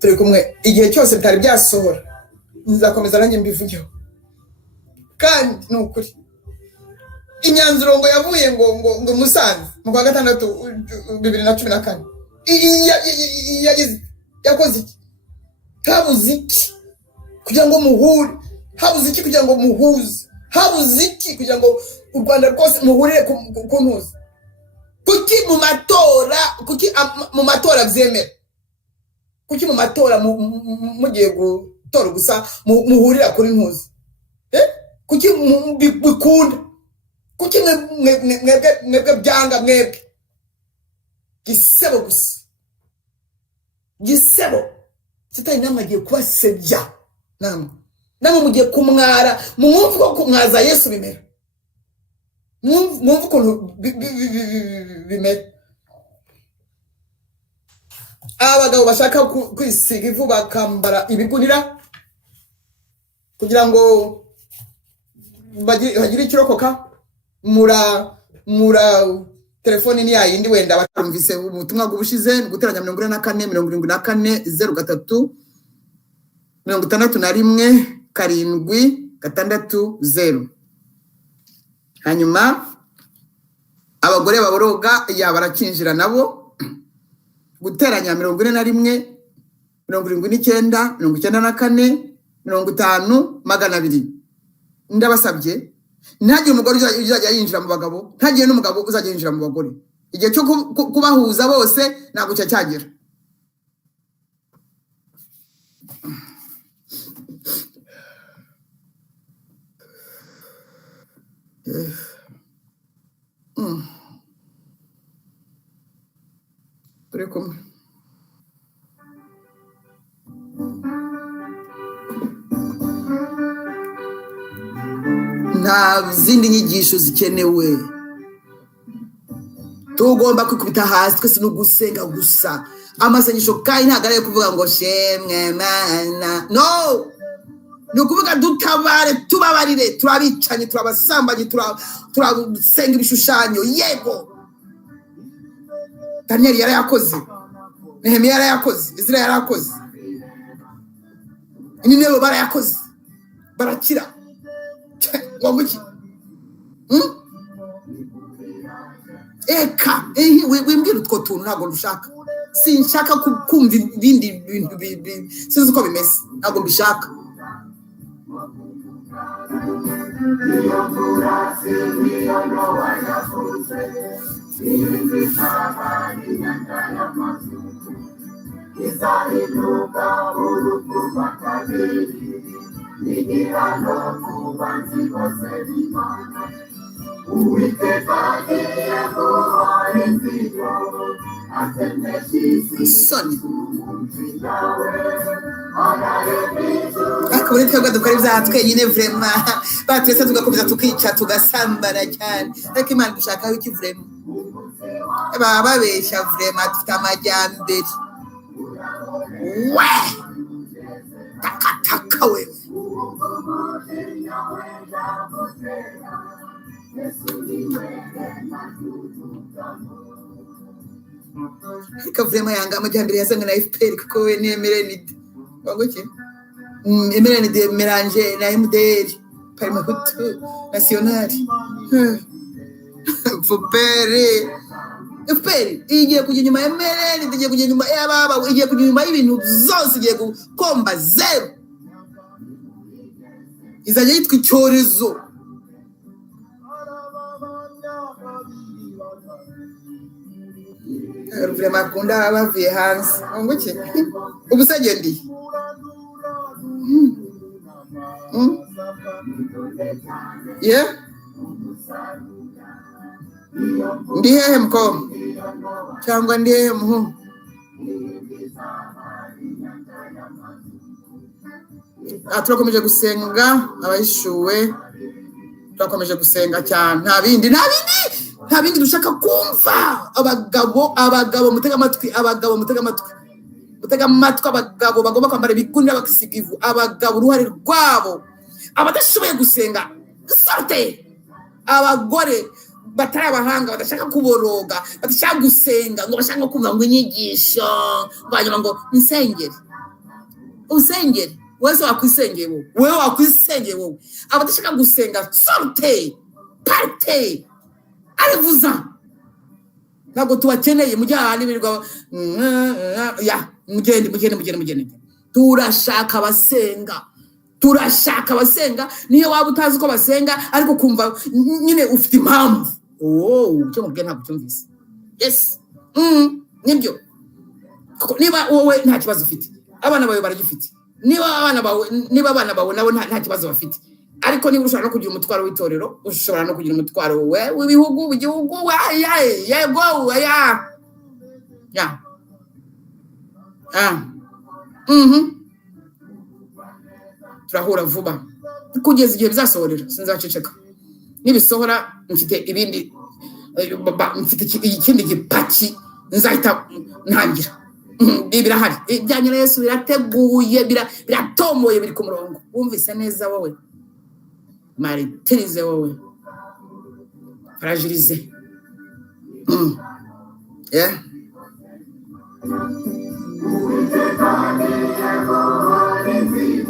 turi kumwe igihe cyose bitari byasohora nzakomeza nanjye mbivugeho kandi nukuri imyanzuro ngo yavuye ngo Musanze mu kwa gatandatu 2014 yakoze iki habuze iki kugira ngo muhure habuze iki kugira ngo muhuze habuze iki kugira ngo u Rwanda rwose muhurire ku ntuza kuki mu matora byemera kuki mu matora mugiye gutora gusa muhurira kuri ntuza kuki bikunda kuki mwebwe byanga mwebwe gisebo gusa gisebo sitani namwe agiye kubasebya namwe mugiye kumwara mwumve ko kumwaza Yesu bimera mwumve ukuntu bimera abagabo bashaka kwisiga ivu bakambara ibigunira kugira ngo bagire ikirokoka mura telefoni ni yayindi wenda batumvise ubutumwa bw'ubushize guteranya 44 74 03 61 7 6 hanyuma abagore baboroga barakinjira nabo guteranya 41 79 94 50 200 ndabasabye ntagiye umugore uzajya yinjira mu bagabo ntagiye n'umugabo uzajya yinjira mu bagore igihe cyo kubahuza bose ntabwo cyagera turi kumwe nta zindi nyigisho zikenewe tugomba kwikubita hasi twese no gusenga gusa amasengesho kandi ntabwo ari kuvuga ngo shemwe mana no ni ukuvuga dutabare tubabarire turabicanye turabasambanyi turasenga ibishushanyo yego Daniel yarayakoze Nehemiya yarayakoze Ezra yarayakoze Nineve barayakoze barakira wabuki eka wimbwira utwo tuntu ntabwo ndushaka sinshaka kumva ibindi bintu sinzi uko bimeze ntabwo mbishaka Soni ariko muri twebwe dukora ibyaha twenyine vraiment batwese tugakomeza tukica tugasambana cyane ariko Imana dushakaho iki vraiment baba babeshya vraiment dufite amajyambere we takataka we ariko vraiment yanga amajyambere yazanywe na FPR kuko we ni emerenide wagoki emerenide melange na MDR Parmehutu national FPR igiye kujya nyuma emerenide igiye kujya nyuma y'ababa igiye kujya nyuma y'ibintu zose igiye gukomba zero izajya yitwa icyorezo vraiment kunda bavuye hanze ngoki ubusagendi yeah ndihe mko cyangwa ndihe muhu turakomeje gusenga abayishuwe turakomeje gusenga cyane nta bindi dushaka kumva abagabo mutega amatwi abagabo bagomba kwambara ibigunira bakisiga ivu abagabo uruhare rwabo abadashoboye gusenga sorte abagore batari abahanga badashaka kuboroga badashaka gusenga ngo bashaka kumva ngo inyigisho banyuma ngo usengere wese wakwisengeye wowe wakwisengeye wowe abadashaka gusenga sorte parte arivuza ntabwo tubakeneye mujyana ibirirwa ya mugende turashaka abasenga niyo waba utazi ko basenga ariko kumva nyine ufite impamvu cyo mubwiye ntabwo cyumvise yes nibyo niba wowe nta kibazo ufite abana bawe baragifite niba abana bawe nabo nta kibazo bafite ariko niba ushobora no kugira umutwaro w'itorero ushobora no kugira umutwaro w'ibihugu igihugu yego ya turahura vuba kugeza igihe bizasohorera sinzaceceka nibisohora mfite ibindi mfite ikindi gipaki nzahita ntangira birahari ibyanyu na Yesu birateguye biratomoye biri ku murongo wumvise neza wowe maritirize wowe fragilize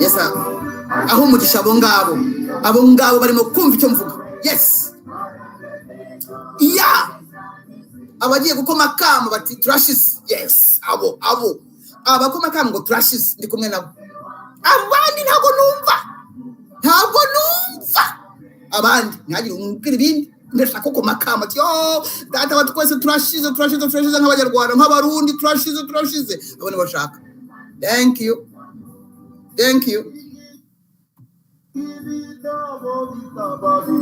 yes aho umugisha abo ngabo barimo kumva icyo mvuga yes abagiye gukoma kamo bati turashize yes abo abakoma kamo ngo turashize ndi kumwe nabo abandi ntabwo numva abandi ntagire umubwira ibindi ndashaka ko makama ati data wa twese turashize nk'abanyarwanda nk'abarundi turashize abone bashaka thank you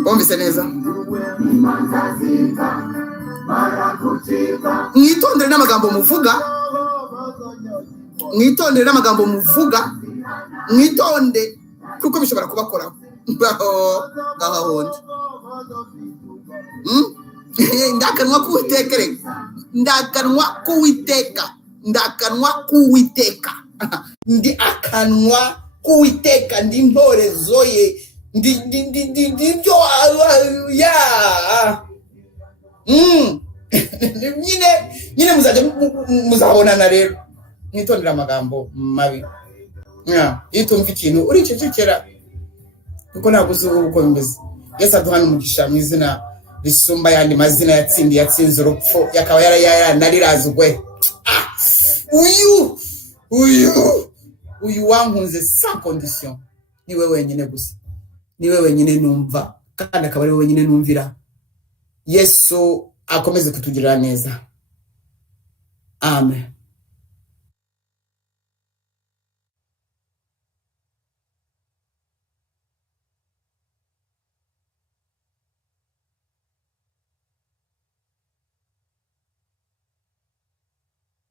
Bumvise neza mwitondere n'amagambo muvuga mwitonde kuko bishobora kubakoraho gahondi ndakanwa k'Uwiteka ndi akanwa k'Uwiteka ndi ntorezo ye ndibyo nyine muzabonana rero mwitondera amagambo mabi iyo utumva ikintu uricecekera kuko ntabwo uzi uko bimeze. Yesu aduhana umugisha mu izina risumba yandi mazina yatsinze urupfu yakaba yaranarizugwe. Uyu wankunze sans condition niwe wenyine gusa, niwe wenyine numva kandi akaba ari wenyine numvira. Yesu akomeze kutugirira neza. Amen.